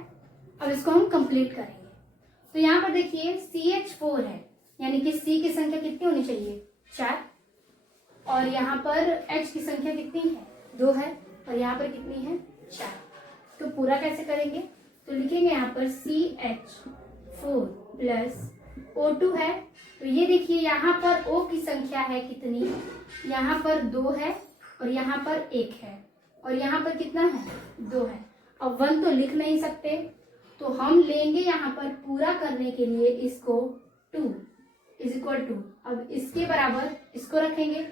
अब इसको हम कंप्लीट करेंगे। तो यहाँ पर देखिए CH4 है, यानी कि C की संख्या कितनी होनी चाहिए 4, और यहाँ पर H की संख्या कितनी है 2 है, और यहाँ पर कितनी है 4। तो पूरा कैसे करेंगे, तो लिखेंगे यहाँ पर CH4 प्लस O2 है। तो ये देखिए यहाँ पर O की संख्या है कितनी, यहाँ पर 2 है और यहाँ पर 1 है, और यहाँ पर कितना है 2 है। अब 1 तो लिख नहीं सकते, तो हम लेंगे यहाँ पर पूरा करने के लिए इसको 2 इज इक्वल टू, अब इसके बराबर इसको रखेंगे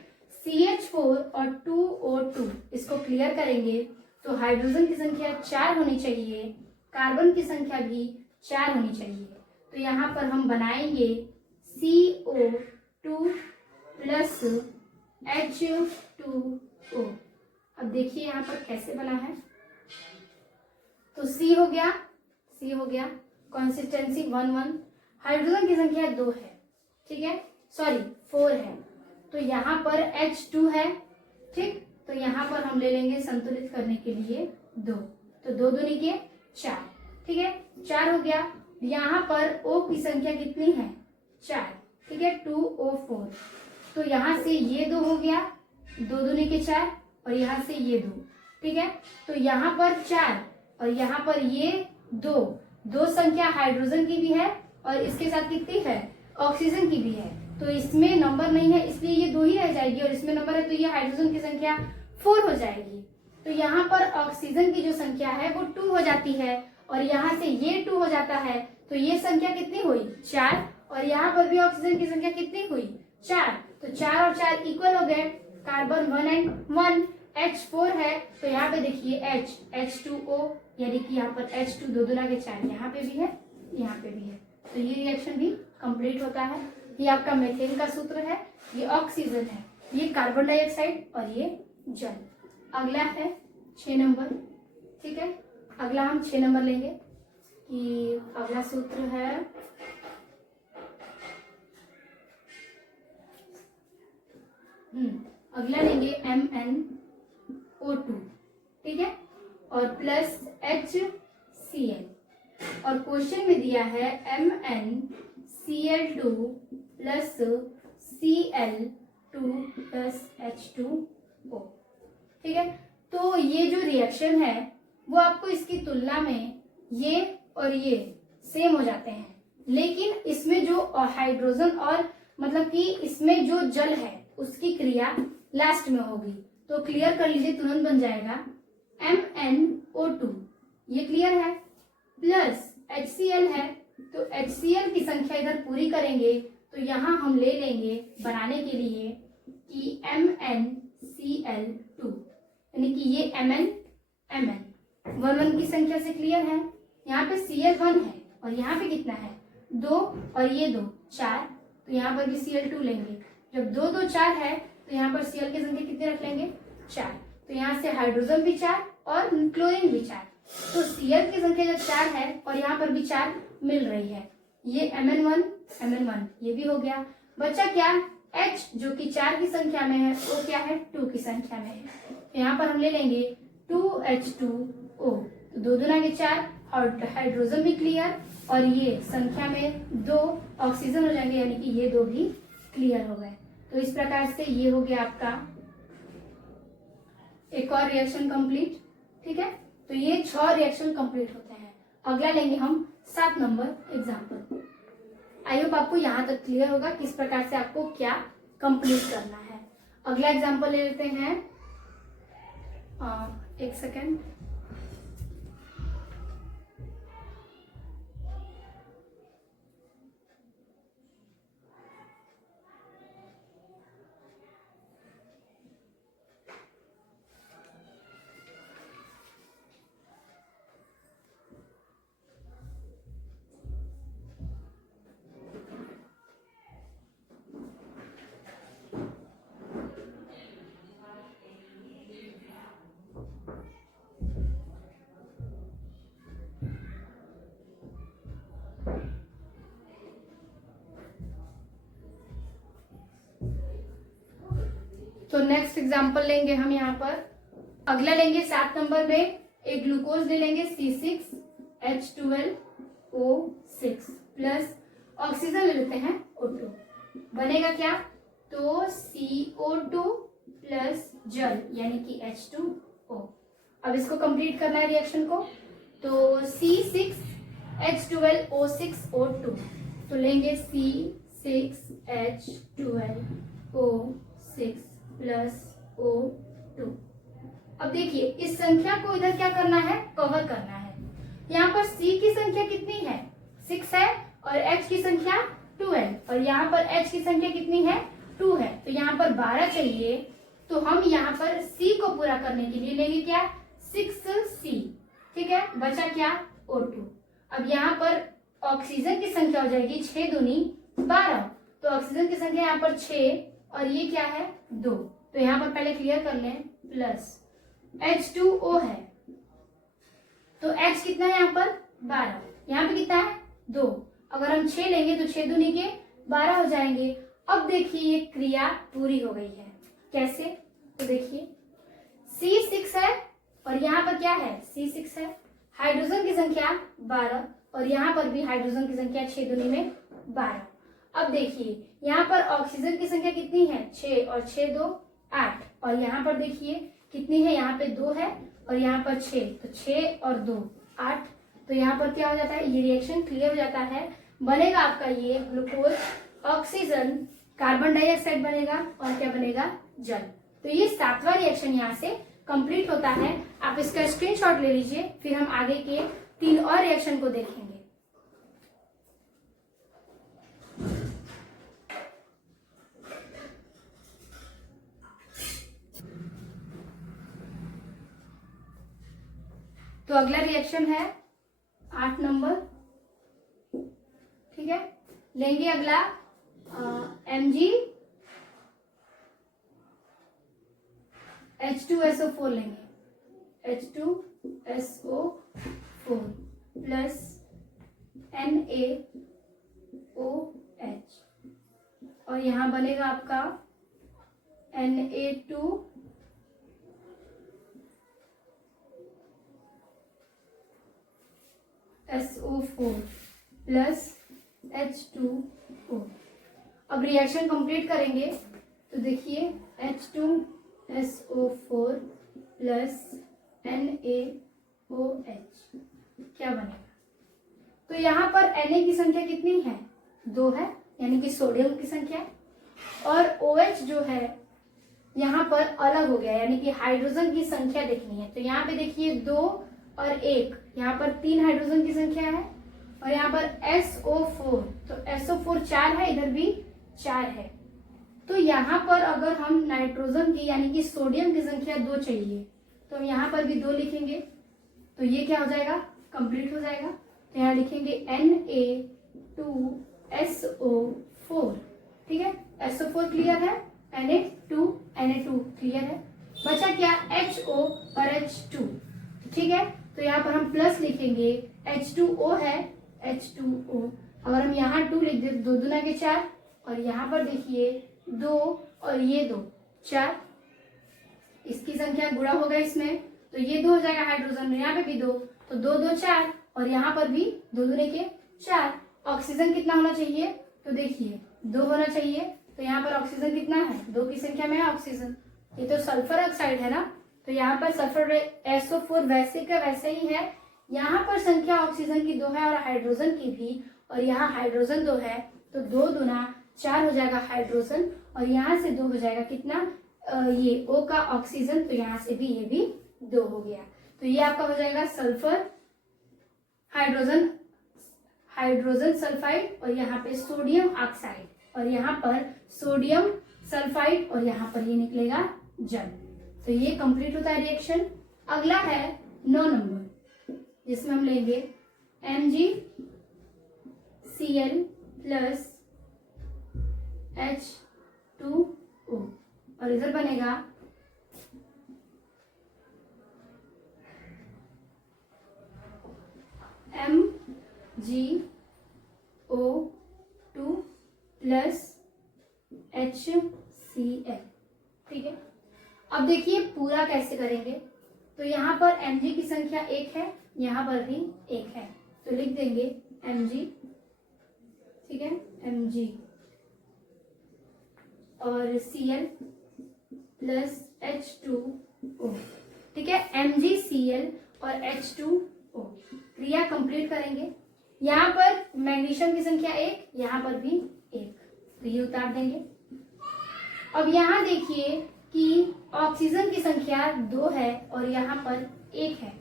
CH4 और 2O2, इसको क्लियर करेंगे तो हाइड्रोजन की संख्या 4 होनी चाहिए, कार्बन की संख्या भी 4 होनी चाहिए। तो यहाँ पर हम बनाएंगे CO2 प्लस H2O। अब देखिए यहाँ पर कैसे बना है, तो C हो गया, कंसिस्टेंसी 1 1, हाइड्रोजन की संख्या 2 है, ठीक है, सॉरी 4 है, तो यहाँ पर H2 है, ठीक। तो यहाँ पर हम ले लेंगे संतुलित करने के लिए 2, तो 2 दूनी के 4, ठीक है, 4 हो गया। यहाँ पर O की संख्या कितनी है 4, ठीक है, 2O4, तो यहाँ से ये 2 हो गया, 2 दूनी के 4, और यहाँ से ये 2, ठीक है। तो यहाँ पर 4 और यहाँ पर ये 2 संख्या हाइड्रोजन की भी है और इसके साथ कितनी है ऑक्सीजन की भी है, तो इसमें नंबर नहीं है इसलिए ये 2 ही रह जाएगी, और इसमें नंबर है तो ये हाइड्रोजन की संख्या 4 हो जाएगी। तो यहाँ पर ऑक्सीजन की जो संख्या है वो 2 हो जाती है, और यहाँ से ये 2 हो जाता है, तो ये संख्या कितनी हुई 4, और यहाँ पर भी ऑक्सीजन की संख्या कितनी हुई 4, तो 4 और 4 इक्वल हो गए, कार्बन 1 एंड 1, H4 है, तो यहाँ पे देखिए H2O, यानी कि यहाँ पर H2 2 दूना के 4, यहाँ पे भी है यहाँ पे भी है, तो ये रिएक्शन भी कंप्लीट होता है। ये आपका मीथेन का सूत्र है, ये ऑक्सीजन है, ये कार्बन डाइऑक्साइड और ये जल। अगला है 6 नंबर, ठीक है, अगला हम 6 नंबर लेंगे कि अगला सूत्र है अगला लेंगे MnO2, ठीक है, और प्लस HCl, और क्वेश्चन में दिया है MnCl2 plus Cl2 plus H2O, ठीक है। तो ये जो रिएक्शन है वो आपको इसकी तुलना में ये और ये सेम हो जाते हैं, लेकिन इसमें जो हाइड्रोजन और मतलब कि इसमें जो जल है उसकी क्रिया लास्ट में होगी, तो क्लियर कर लीजिए, तुरंत बन जाएगा MnO2, ये क्लियर है, प्लस HCl है, तो HCl की संख्या इधर पूरी करेंगे, तो यहाँ हम ले लेंगे बनाने के लिए कि MnCl2, यानी कि ये Mn 1 1 की संख्या से क्लियर है, यहाँ पे Cl 1 है और यहाँ पे कितना है 2 और ये 2 4, तो यहाँ पर भी Cl2 लेंगे, जब 2 2 4 है तो यहाँ पर Cl की संख्या कितने रख लेंगे 4, तो यहाँ से हाइड्रोजन भी 4 और क्लोरीन भी 4, तो Cl की संख्या जब 4 है और यहाँ पर भी 4 मिल रही है, ये Mn1 ये भी हो गया, बचा क्या H जो कि 4 की संख्या में है, वो क्या है 2 की संख्या में है, यहाँ पर हम ले लेंगे 2H2O, तो 2 दूना के 4 और हाइड्रोजन भी क्लियर, और ये संख्या में 2 ऑक्सीजन हो जाएंगे, यानी कि ये 2 भी क्लियर हो गए। तो इस प्रकार से ये हो गया आपका एक और रिएक्शन कंप्लीट, ठीक है। तो ये 6 रिएक्शन कंप्लीट होते हैं। अगला लेंगे हम 7 नंबर एग्जाम्पल। आई होप आपको यहाँ तक क्लियर होगा किस प्रकार से आपको क्या कंप्लीट करना है। अगला एग्जाम्पल ले लेते हैं, एक सेकेंड, तो नेक्स्ट एग्जाम्पल लेंगे हम यहाँ पर। अगला लेंगे 7 नंबर में एक ग्लूकोज ले लेंगे C6H12O6, प्लस ऑक्सीजन ले लेते हैं O2, बनेगा क्या? तो CO2 प्लस जल यानी कि H2O। अब इसको कंप्लीट करना है रिएक्शन को, तो C6H12O6O2, तो लेंगे C6H12O6 प्लस O2। अब देखिए इस संख्या को इधर क्या करना है, कवर करना है। यहाँ पर C की संख्या कितनी है, 6 है, और H की संख्या 2 है, और यहाँ पर H की संख्या कितनी है, 2 है, तो यहाँ पर 12 चाहिए। तो हम यहाँ पर C को पूरा करने के लिए लेंगे क्या, 6C, ठीक है, बचा क्या, O2। अब यहाँ पर ऑक्सीजन की संख्या हो जाएगी 6 दूनी 12, तो ऑक्सीजन की संख्या यहाँ पर 6 और ये क्या है 2, तो यहाँ पर पहले क्लियर कर लें, प्लस H2O है, तो H कितना है यहाँ पर 12, यहाँ पे कितना है 2, अगर हम 6 लेंगे तो 6 दूनी के 12 हो जाएंगे। अब देखिए ये क्रिया पूरी हो गई है, कैसे, तो देखिए C6 है और यहाँ पर क्या है, C6 है, हाइड्रोजन की संख्या 12 और यहाँ पर भी हाइड्रोजन की संख्या 6 दूनी में 12। अब देखिए यहाँ पर ऑक्सीजन की संख्या कितनी है, 6 और 6 2 8, और यहाँ पर देखिए कितनी है, यहाँ पे 2 है और यहाँ पर 6, तो 6 और 2 8, तो यहाँ पर क्या हो जाता है, ये रिएक्शन क्लियर हो जाता है, बनेगा आपका ये ग्लूकोज ऑक्सीजन कार्बन डाइऑक्साइड बनेगा और क्या बनेगा, जल। तो ये 7वां रिएक्शन यहाँ से कंप्लीट होता है। आप इसका स्क्रीनशॉट ले लीजिए, फिर हम आगे के 3 और रिएक्शन को देखेंगे। तो अगला रिएक्शन है 8 नंबर, ठीक है, लेंगे अगला Mg H2SO4 लेंगे, H2SO4 प्लस NaOH, और यहाँ बनेगा आपका Na2SO4 प्लस H2O। अब रिएक्शन कंप्लीट करेंगे, तो देखिए H2SO4 प्लस NaOH क्या बनेगा, तो यहाँ पर Na की संख्या कितनी है, 2 है, यानी कि सोडियम की संख्या, और OH जो है यहाँ पर अलग हो गया, यानी कि हाइड्रोजन की संख्या देखनी है। तो यहाँ पे देखिए 2 और 1, यहाँ पर 3 हाइड्रोजन की संख्या है, और यहाँ पर SO4, तो SO4 4 है, इधर भी 4 है। तो यहाँ पर अगर हम नाइट्रोजन की यानी कि सोडियम की संख्या 2 चाहिए, तो हम यहाँ पर भी 2 लिखेंगे, तो ये क्या हो जाएगा, कंप्लीट हो जाएगा। तो यहाँ लिखेंगे Na2SO4, ठीक है, SO4 क्लियर है, Na2 क्लियर है, बचा क्या, HO और H2, ठीक है, तो यहाँ पर हम प्लस लिखेंगे, H2O है, H2O, अगर हम यहाँ 2 लिख दे, 2 दूना के 4, और यहाँ पर देखिए 2 और ये 2 4, इसकी संख्या गुणा होगा इसमें, तो ये 2 हो जाएगा हाइड्रोजन, यहाँ पे भी 2, तो 2 2 4, और यहाँ पर भी 2 दूने के 4। ऑक्सीजन कितना होना चाहिए, तो देखिए 2 होना चाहिए, तो यहाँ पर ऑक्सीजन कितना है, 2 की संख्या में है ऑक्सीजन, ये तो सल्फर ऑक्साइड है ना, तो यहाँ पर सल्फर SO4 वैसे का वैसे ही है, यहाँ पर संख्या ऑक्सीजन की 2 है और हाइड्रोजन की भी, और यहाँ हाइड्रोजन 2 है, तो 2 दूना 4 हो जाएगा हाइड्रोजन, और यहाँ से 2 हो जाएगा कितना, ये O का ऑक्सीजन, तो यहाँ से भी ये भी 2 हो गया, तो ये आपका हो जाएगा सल्फर हाइड्रोजन सल्फाइड, और यहाँ पे सोडियम ऑक्साइड, और यहाँ पर सोडियम सल्फाइड, और यहाँ पर ये निकलेगा जल। तो ये कंप्लीट होता है रिएक्शन। अगला है 9 नंबर, जिसमें हम लेंगे MgCl प्लस H2O, और इधर बनेगा MgO2 प्लस HCl, ठीक है। अब देखिए पूरा कैसे करेंगे, तो यहाँ पर Mg की संख्या 1 है, यहाँ पर भी 1 है, तो लिख देंगे Mg ठीक है, Mg और Cl प्लस H2O, ठीक है, MgCl और H2O। क्रिया कंप्लीट करेंगे। यहाँ पर मैग्नीशियम की संख्या 1, यहाँ पर भी 1, तो ये उतार देंगे। अब यहाँ देखिए कि ऑक्सीजन की संख्या 2 है और यहाँ पर 1 है,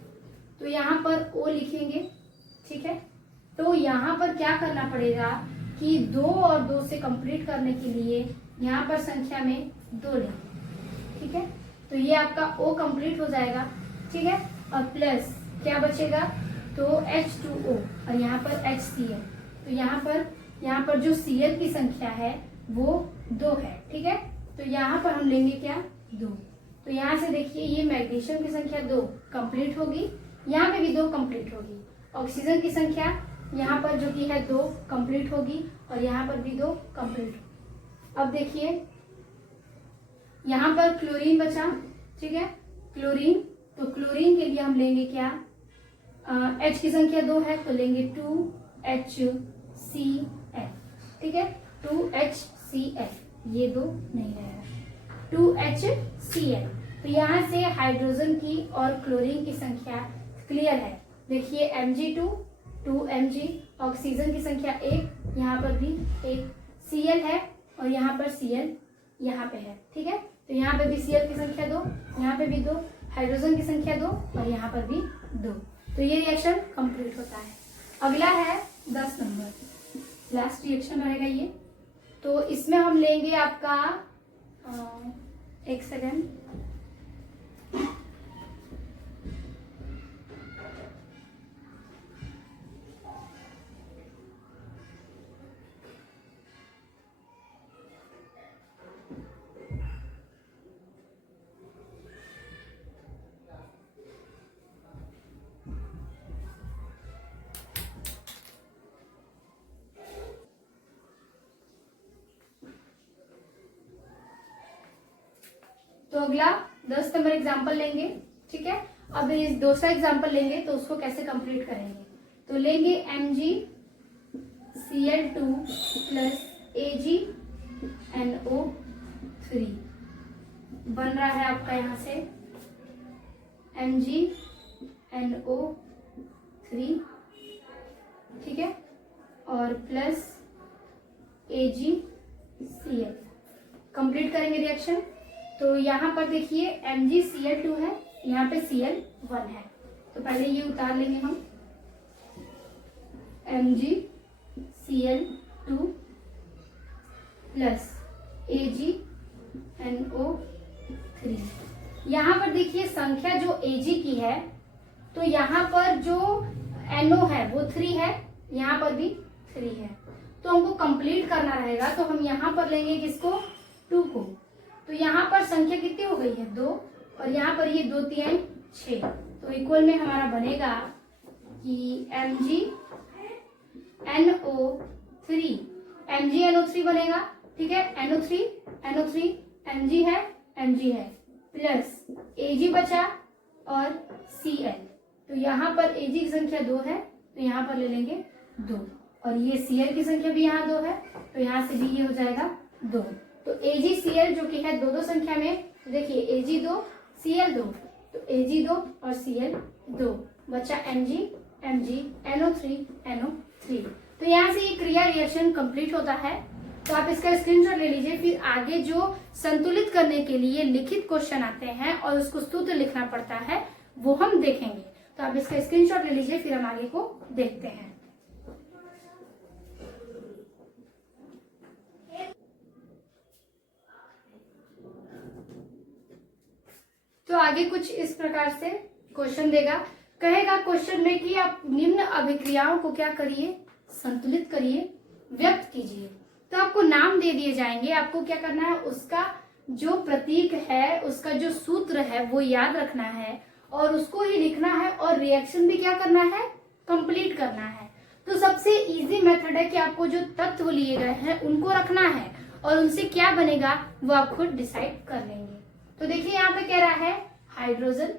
तो यहाँ पर O लिखेंगे, ठीक है। तो यहाँ पर क्या करना पड़ेगा कि 2 और 2 से कंप्लीट करने के लिए यहाँ पर संख्या में 2 लेंगे, ठीक है। तो ये आपका O कंप्लीट हो जाएगा, ठीक है। और प्लस क्या बचेगा, तो H2O और यहाँ पर HCl। तो यहाँ पर जो Cl की संख्या है वो 2 है, ठीक है। तो यहाँ पर हम लेंगे क्या, 2। तो यहाँ से देखिए ये मैग्नीशियम की संख्या 2 कंप्लीट होगी, यहाँ पे भी 2 कंप्लीट होगी। ऑक्सीजन की संख्या यहाँ पर जो कि है 2 कंप्लीट होगी और यहाँ पर भी 2 कंप्लीट। अब देखिए यहाँ पर क्लोरीन बचा, ठीक है, क्लोरीन। तो क्लोरीन के लिए हम लेंगे क्या, H की संख्या 2 है तो लेंगे 2HCl, ठीक है, 2HCl, ये 2 नहीं रहेगा, 2HCl। तो यहाँ से हाइड्रोजन की और क्लोरीन की संख्या क्लियर है। देखिए Mg2 2Mg, ऑक्सीजन की संख्या 1, यहाँ पर भी 1, Cl है और यहाँ पर Cl यहाँ पे है, ठीक है। तो यहाँ पे भी Cl की संख्या 2, यहाँ पे भी 2, हाइड्रोजन की संख्या 2 और यहाँ पर भी 2। तो ये रिएक्शन कंप्लीट होता है। अगला है 10 नंबर, लास्ट रिएक्शन रहेगा ये। तो इसमें हम लेंगे आपका एक सेकेंड, तो अगला 10 नंबर एग्जाम्पल लेंगे, ठीक है। अब इस दूसरा एग्जाम्पल लेंगे तो उसको कैसे कंप्लीट करेंगे, तो लेंगे MgCl2 प्लस AgNO3, बन रहा है आपका यहाँ से MgNO3, ठीक है, और प्लस AgCl। कंप्लीट करेंगे रिएक्शन। तो यहाँ पर देखिए MgCl2 है, यहाँ पे Cl1 है, तो पहले ये उतार लेंगे हम, MgCl2 प्लस AgNO3। यहाँ पर देखिए संख्या जो Ag की है, तो यहाँ पर जो NO है वो 3 है, यहाँ पर भी 3 है, तो हमको कंप्लीट करना रहेगा। तो हम यहाँ पर लेंगे किसको, 2 को। तो यहाँ पर संख्या कितनी हो गई है, 2, और यहाँ पर ये 2 3 6, तो इक्वल में हमारा बनेगा कि MgNO3 बनेगा, ठीक है, NO3 Mg है प्लस Ag बचा और Cl। तो यहाँ पर Ag की संख्या 2 है, तो यहाँ पर ले लेंगे 2, और ये Cl की संख्या भी यहाँ 2 है, तो यहाँ से भी ये हो जाएगा 2। तो AgCl जो कि है 2 संख्या में, तो देखिए Ag2 Cl2, तो Ag2 और Cl2 बचा MgNO3 तो यहाँ से ये क्रिया रिएक्शन कंप्लीट होता है। तो आप इसका स्क्रीनशॉट ले लीजिए। फिर आगे जो संतुलित करने के लिए लिखित क्वेश्चन आते हैं और उसको सूत्र लिखना पड़ता है वो हम देखेंगे। तो आप इसका स्क्रीनशॉट ले लीजिए, फिर हम आगे को देखते हैं। तो आगे कुछ इस प्रकार से क्वेश्चन देगा, कहेगा क्वेश्चन में कि आप निम्न अभिक्रियाओं को क्या करिए, संतुलित करिए, व्यक्त कीजिए। तो आपको नाम दे दिए जाएंगे, आपको क्या करना है, उसका जो प्रतीक है, उसका जो सूत्र है वो याद रखना है और उसको ही लिखना है, और रिएक्शन भी क्या करना है, कंप्लीट करना है। तो सबसे इजी मेथड है कि आपको जो तत्व लिए गए हैं उनको रखना है और उनसे क्या बनेगा वो आप खुद डिसाइड कर लेंगे। तो देखिए यहाँ पे कह रहा है हाइड्रोजन,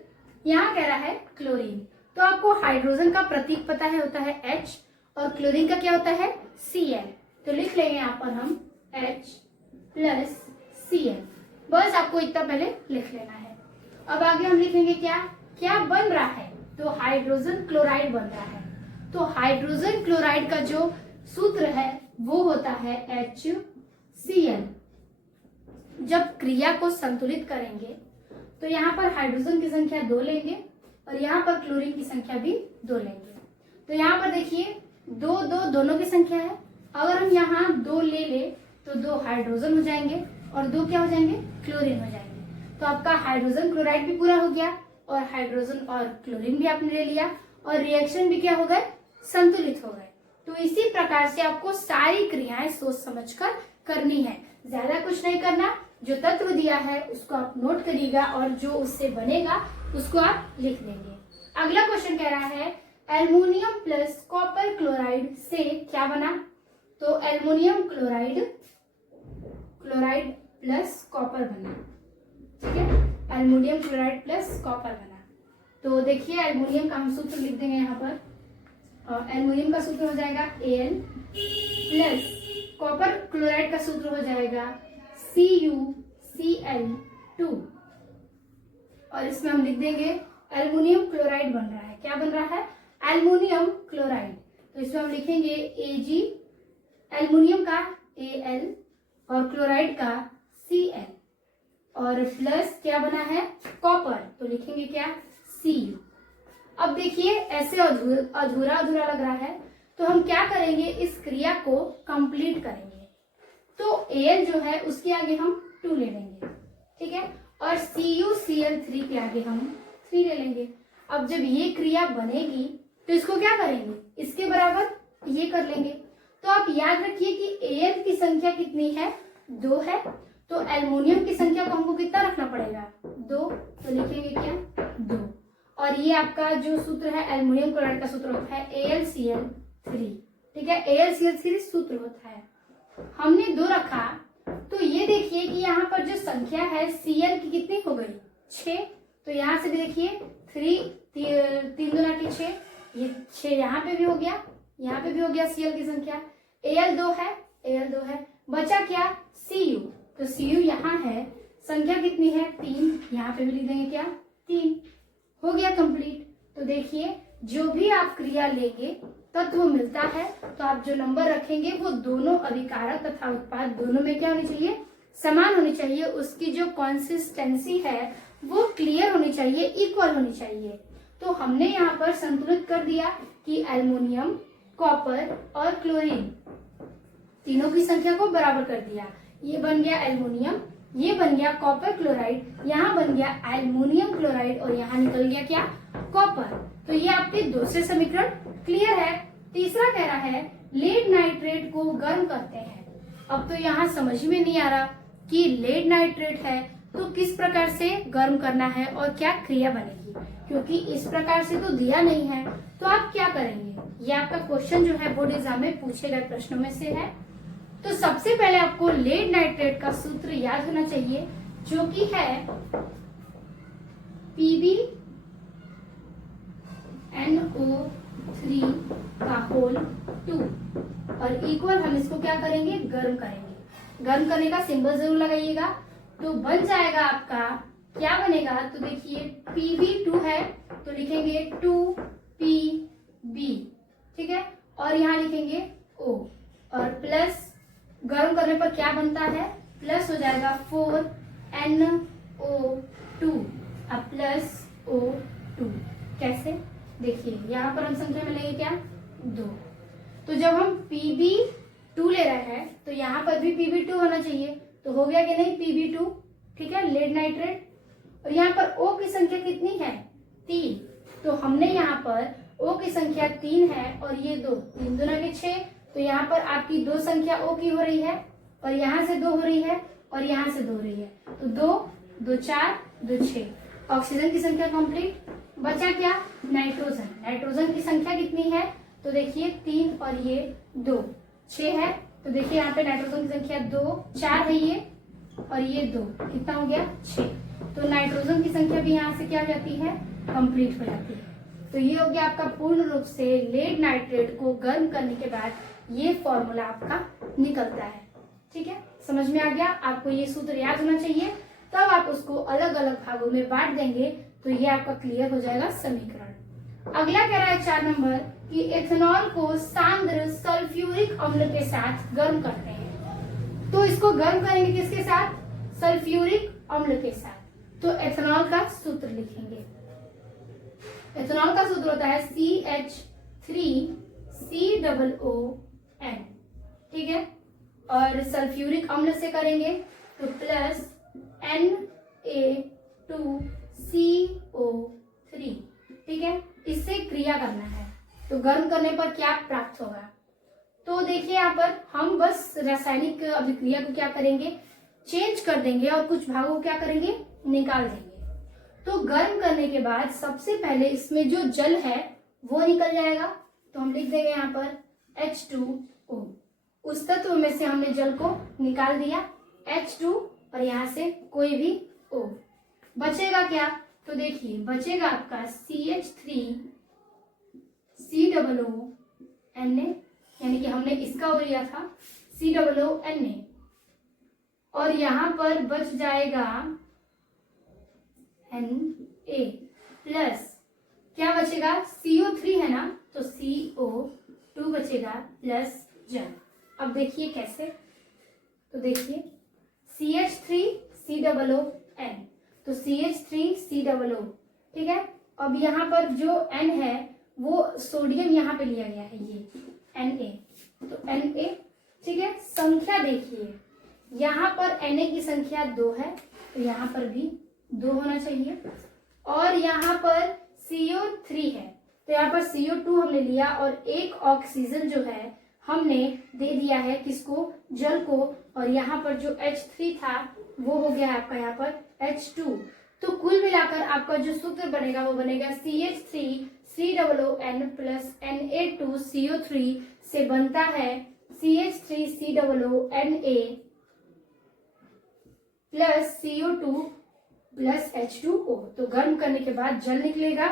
यहाँ कह रहा है क्लोरीन। तो आपको हाइड्रोजन का प्रतीक पता है, होता है H, और क्लोरीन का क्या होता है Cl। तो लिख लेंगे यहाँ पर हम H प्लस Cl। बस आपको इतना पहले लिख लेना है। अब आगे हम लिखेंगे क्या क्या बन रहा है, तो हाइड्रोजन क्लोराइड बन रहा है। तो हाइड्रोजन क्लोराइड का जो सूत्र है वो होता है HCl। जब क्रिया को संतुलित करेंगे तो यहाँ पर हाइड्रोजन की संख्या 2 लेंगे और यहाँ पर क्लोरीन की संख्या भी 2 लेंगे। तो यहाँ पर देखिए 2 2 दोनों की संख्या है। अगर हम यहाँ 2 ले ले तो 2 हाइड्रोजन हो जाएंगे और 2 क्या हो जाएंगे, क्लोरीन हो जाएंगे। तो आपका हाइड्रोजन क्लोराइड भी पूरा हो गया और हाइड्रोजन और क्लोरीन भी आपने ले लिया और रिएक्शन भी क्या हो गए, संतुलित हो गए। तो इसी प्रकार से आपको सारी क्रियाएं सोच समझकर करनी है, ज्यादा कुछ नहीं करना। जो तत्व दिया है उसको आप नोट करिएगा और जो उससे बनेगा उसको आप लिख देंगे। अगला क्वेश्चन कह रहा है एल्युमिनियम प्लस कॉपर क्लोराइड से क्या बना, तो एल्युमिनियम क्लोराइड प्लस कॉपर बना। ठीक है, एल्युमिनियम क्लोराइड प्लस कॉपर बना। तो देखिए एल्युमिनियम का हम सूत्र लिख देंगे यहाँ पर। एल्युमिनियम का सूत्र हो जाएगा Al प्लस कॉपर क्लोराइड का सूत्र हो जाएगा CuCl2 और इसमें हम लिख देंगे एल्युमिनियम क्लोराइड बन रहा है। क्या बन रहा है, एल्युमिनियम क्लोराइड। तो इसमें हम लिखेंगे Ag, एल्युमिनियम का Al और क्लोराइड का Cl और प्लस क्या बना है, कॉपर, तो लिखेंगे क्या, Cu। अब देखिए ऐसे अधूरा अधूरा लग रहा है तो हम क्या करेंगे, इस क्रिया को कंप्लीट करेंगे। तो Al जो है उसके आगे हम 2 ले लेंगे, ठीक है, और CuCl3 के आगे हम 3 ले लेंगे। अब जब ये क्रिया बनेगी तो इसको क्या करेंगे, इसके बराबर ये कर लेंगे। तो आप याद रखिए कि Al की संख्या कितनी है, 2 है। तो एल्युमिनियम की संख्या को हमको कितना रखना पड़ेगा, 2। तो लिखेंगे क्या, 2। और ये आपका जो सूत्र है एल्युमिनियम क्लोराइड का सूत्र होता है AlCl3। ठीक है, AlCl3 सूत्र होता है। हमने 2 रखा तो ये देखिए कि यहाँ पर जो संख्या है Cl की कितनी हो गई, 6। तो यहाँ से भी देखिए 3 दूना की 6, ये 6 यहाँ पे भी हो गया, यहाँ पे भी हो गया Cl की संख्या। Al 2 है, बचा क्या, Cu। तो Cu यहाँ है, संख्या कितनी है, 3, यहाँ पे भी लिख देंगे क्या, 3। हो गया कंप्लीट। तो देखिए जो भी आप क्रिया लेंगे तत्व मिलता है तो आप जो नंबर रखेंगे वो दोनों अभिकारक तथा उत्पाद दोनों में क्या होनी चाहिए, समान होनी चाहिए। उसकी जो कंसिस्टेंसी है वो क्लियर होनी चाहिए, इक्वल होनी चाहिए। तो हमने यहाँ पर संतुलित कर दिया कि एल्युमिनियम, कॉपर और क्लोरीन तीनों की संख्या को बराबर कर दिया। ये बन गया एल्युमिनियम, ये बन गया कॉपर क्लोराइड, यहाँ बन गया एल्युमिनियम क्लोराइड और यहाँ निकल गया क्या, कॉपर। तो ये आपके दूसरे समीकरण क्लियर है। तीसरा कह रहा है लेड नाइट्रेट को गर्म करते हैं। अब तो यहाँ समझ में नहीं आ रहा कि लेड नाइट्रेट है तो किस प्रकार से गर्म करना है और क्या क्रिया बनेगी, क्योंकि इस प्रकार से तो दिया नहीं है। तो आप क्या करेंगे, ये आपका क्वेश्चन जो है बोर्ड एग्जाम में पूछे गए प्रश्नों में से है। तो सबसे पहले आपको लेड नाइट्रेट का सूत्र याद होना चाहिए जो कि है PbNO3 का होल 2 और इक्वल हम इसको क्या करेंगे, गर्म करेंगे। गर्म करने का सिंबल जरूर लगाइएगा। तो बन जाएगा आपका, क्या बनेगा, तो देखिए Pb2 है तो लिखेंगे 2Pb, ठीक है, और यहाँ लिखेंगे O और प्लस गर्म करने पर क्या बनता है, प्लस हो जाएगा 4NO2 अब प्लस O2। कैसे, देखिए यहाँ पर हम संख्या में लेंगे क्या, 2। तो जब हम Pb2 ले रहे हैं तो यहाँ पर भी Pb2 होना चाहिए। तो हो गया कि नहीं, Pb2, ठीक है, लेड नाइट्रेट। और यहाँ पर O की संख्या कितनी है, 3। तो हमने यहाँ पर O की संख्या 3 है और ये 2, 3 दूना के 6। तो यहाँ पर आपकी 2 संख्या O की हो रही है और यहाँ से 2 हो रही है और यहाँ से 2 हो रही है। तो 2, 2 4, 2 6, ऑक्सीजन की संख्या कंप्लीट। बचा क्या, नाइट्रोजन। नाइट्रोजन की संख्या कितनी है, तो देखिए 3 और ये 2, 6 है। तो देखिए यहाँ पे नाइट्रोजन की संख्या 2, 4 है ये और ये 2, कितना हो गया, 6। तो नाइट्रोजन की संख्या भी यहाँ से क्या हो जाती है, कंप्लीट हो जाती है। तो ये हो गया आपका पूर्ण रूप से लेड नाइट्रेट को गर्म करने के बाद ये फॉर्मूला आपका निकलता है। ठीक है, समझ में आ गया? आपको ये सूत्र याद होना चाहिए, तब आप उसको अलग अलग भागों में बांट देंगे तो ये आपका क्लियर हो जाएगा समीकरण। अगला कह रहा है 4 नंबर कि एथेनॉल को सांद्र सल्फ्यूरिक अम्ल के साथ गर्म करते हैं। तो इसको गर्म करेंगे किसके साथ? सल्फ्यूरिक अम्ल के साथ। तो एथेनॉल का सूत्र लिखेंगे। एथेनॉल का सूत्र होता है CH3COON। ठीक है, और सल्फ्यूरिक अम्ल से करेंगे तो प्लस Na2CO3। ठीक है, इससे क्रिया करना है तो गर्म करने पर क्या प्राप्त होगा? तो देखिए यहाँ पर हम बस रासायनिक अभिक्रिया को क्या करेंगे, चेंज कर देंगे और कुछ भागों को क्या करेंगे, निकाल देंगे। तो गर्म करने के बाद सबसे पहले इसमें जो जल है वो निकल जाएगा, तो हम लिख देंगे यहाँ पर H2O। उस तत्व में से हमने जल को निकाल दिया H2 और यहाँ से कोई भी O। बचेगा क्या? तो देखिए बचेगा आपका CH3COONA, यानी कि हमने इसका O लिया था COONA, और यहाँ पर बच जाएगा Na प्लस क्या बचेगा, CO3 है ना, तो CO2 बचेगा प्लस जल। अब देखिए कैसे, तो देखिए CH3COON, तो CH3COO। ठीक है, अब यहाँ पर जो N है वो सोडियम यहाँ पे लिया गया है, ये Na, तो Na। ठीक है, संख्या देखिए यहाँ पर Na की संख्या 2 है, तो यहाँ पर भी 2 होना चाहिए, और यहाँ पर CO3 है तो यहाँ पर CO2 हमने लिया और एक ऑक्सीजन जो है हमने दे दिया है किसको, जल को, और यहाँ पर जो H3 था वो हो गया आपका यहाँ पर H2। तो कुल मिलाकर आपका जो सूत्र बनेगा वो बनेगा CH3COON प्लस Na2CO3 से बनता है CH3COONA plus CO2 plus H2O। तो गर्म करने के बाद जल निकलेगा,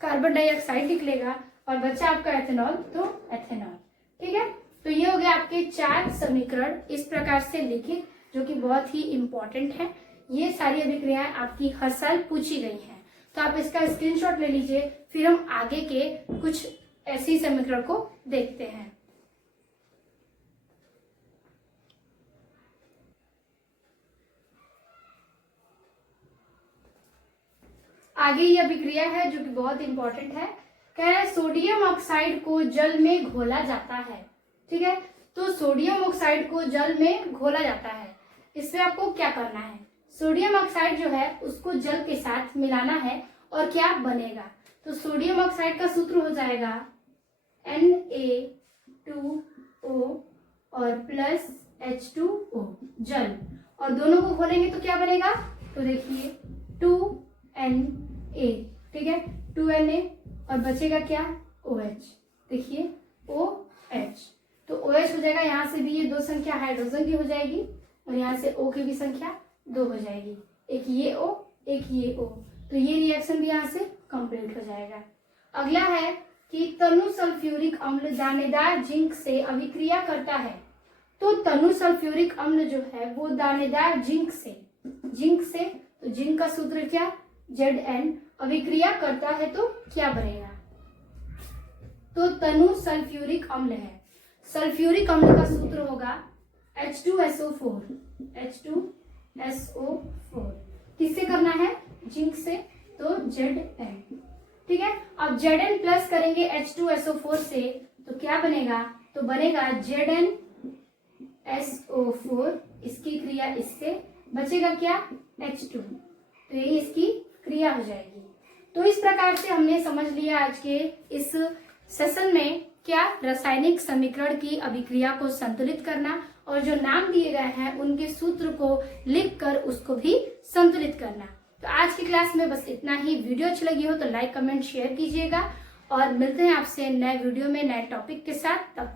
कार्बन डाइऑक्साइड निकलेगा और बचा आपका एथेनॉल, तो एथेनॉल। ठीक है, तो ये हो गया आपके 4 समीकरण इस प्रकार से लिखित, जो कि बहुत ही इंपॉर्टेंट है। ये सारी अभिक्रियाएं आपकी हर साल पूछी गई हैं, तो आप इसका स्क्रीनशॉट ले लीजिए, फिर हम आगे के कुछ ऐसी समीकरण को देखते हैं। आगे ये अभिक्रिया है जो कि बहुत इंपॉर्टेंट है। कह रहा है सोडियम ऑक्साइड को जल में घोला जाता है। ठीक है, तो सोडियम ऑक्साइड को जल में घोला जाता है, इसमें आपको क्या करना है, सोडियम ऑक्साइड जो है उसको जल के साथ मिलाना है और क्या बनेगा, तो सोडियम ऑक्साइड का सूत्र हो जाएगा Na2O और प्लस H2O जल, और दोनों को खोलेंगे तो क्या बनेगा, तो देखिए 2Na। ठीक है, 2Na और बचेगा क्या, OH। देखिए OH, तो OH हो जाएगा, यहाँ से भी ये 2 संख्या हाइड्रोजन की हो जाएगी और यहाँ से O की भी संख्या 2 हो जाएगी, एक ये O एक ये O, तो ये रिएक्शन भी यहाँ से कंप्लीट हो जाएगा। अगला है कि तनु सल्फ्यूरिक अम्ल दानेदार जिंक से अभिक्रिया करता है। तो तनु सल्फ्यूरिक अम्ल जो है वो दानेदार जिंक से, तो जिंक का सूत्र क्या, Zn, अभिक्रिया करता है तो क्या बनेगा, तो तनु सल्फ्यूरिक अम्ल है, सल्फ्यूरिक अम्ल का सूत्र होगा H2SO4। किससे करना है, जिंक से, तो Zn। ठीक है, अब Zn प्लस करेंगे H2SO4 से तो क्या बनेगा, तो बनेगा ZnSO4, इसकी क्रिया इससे बचेगा क्या, H2, तो ये इसकी क्रिया हो जाएगी। तो इस प्रकार से हमने समझ लिया आज के इस सेशन में क्या रासायनिक समीकरण की अभिक्रिया को संतुलित करना और जो नाम दिए गए हैं उनके सूत्र को लिखकर उसको भी संतुलित करना। तो आज की क्लास में बस इतना ही। वीडियो अच्छी लगी हो तो लाइक कमेंट शेयर कीजिएगा और मिलते हैं आपसे नए वीडियो में नए टॉपिक के साथ। तब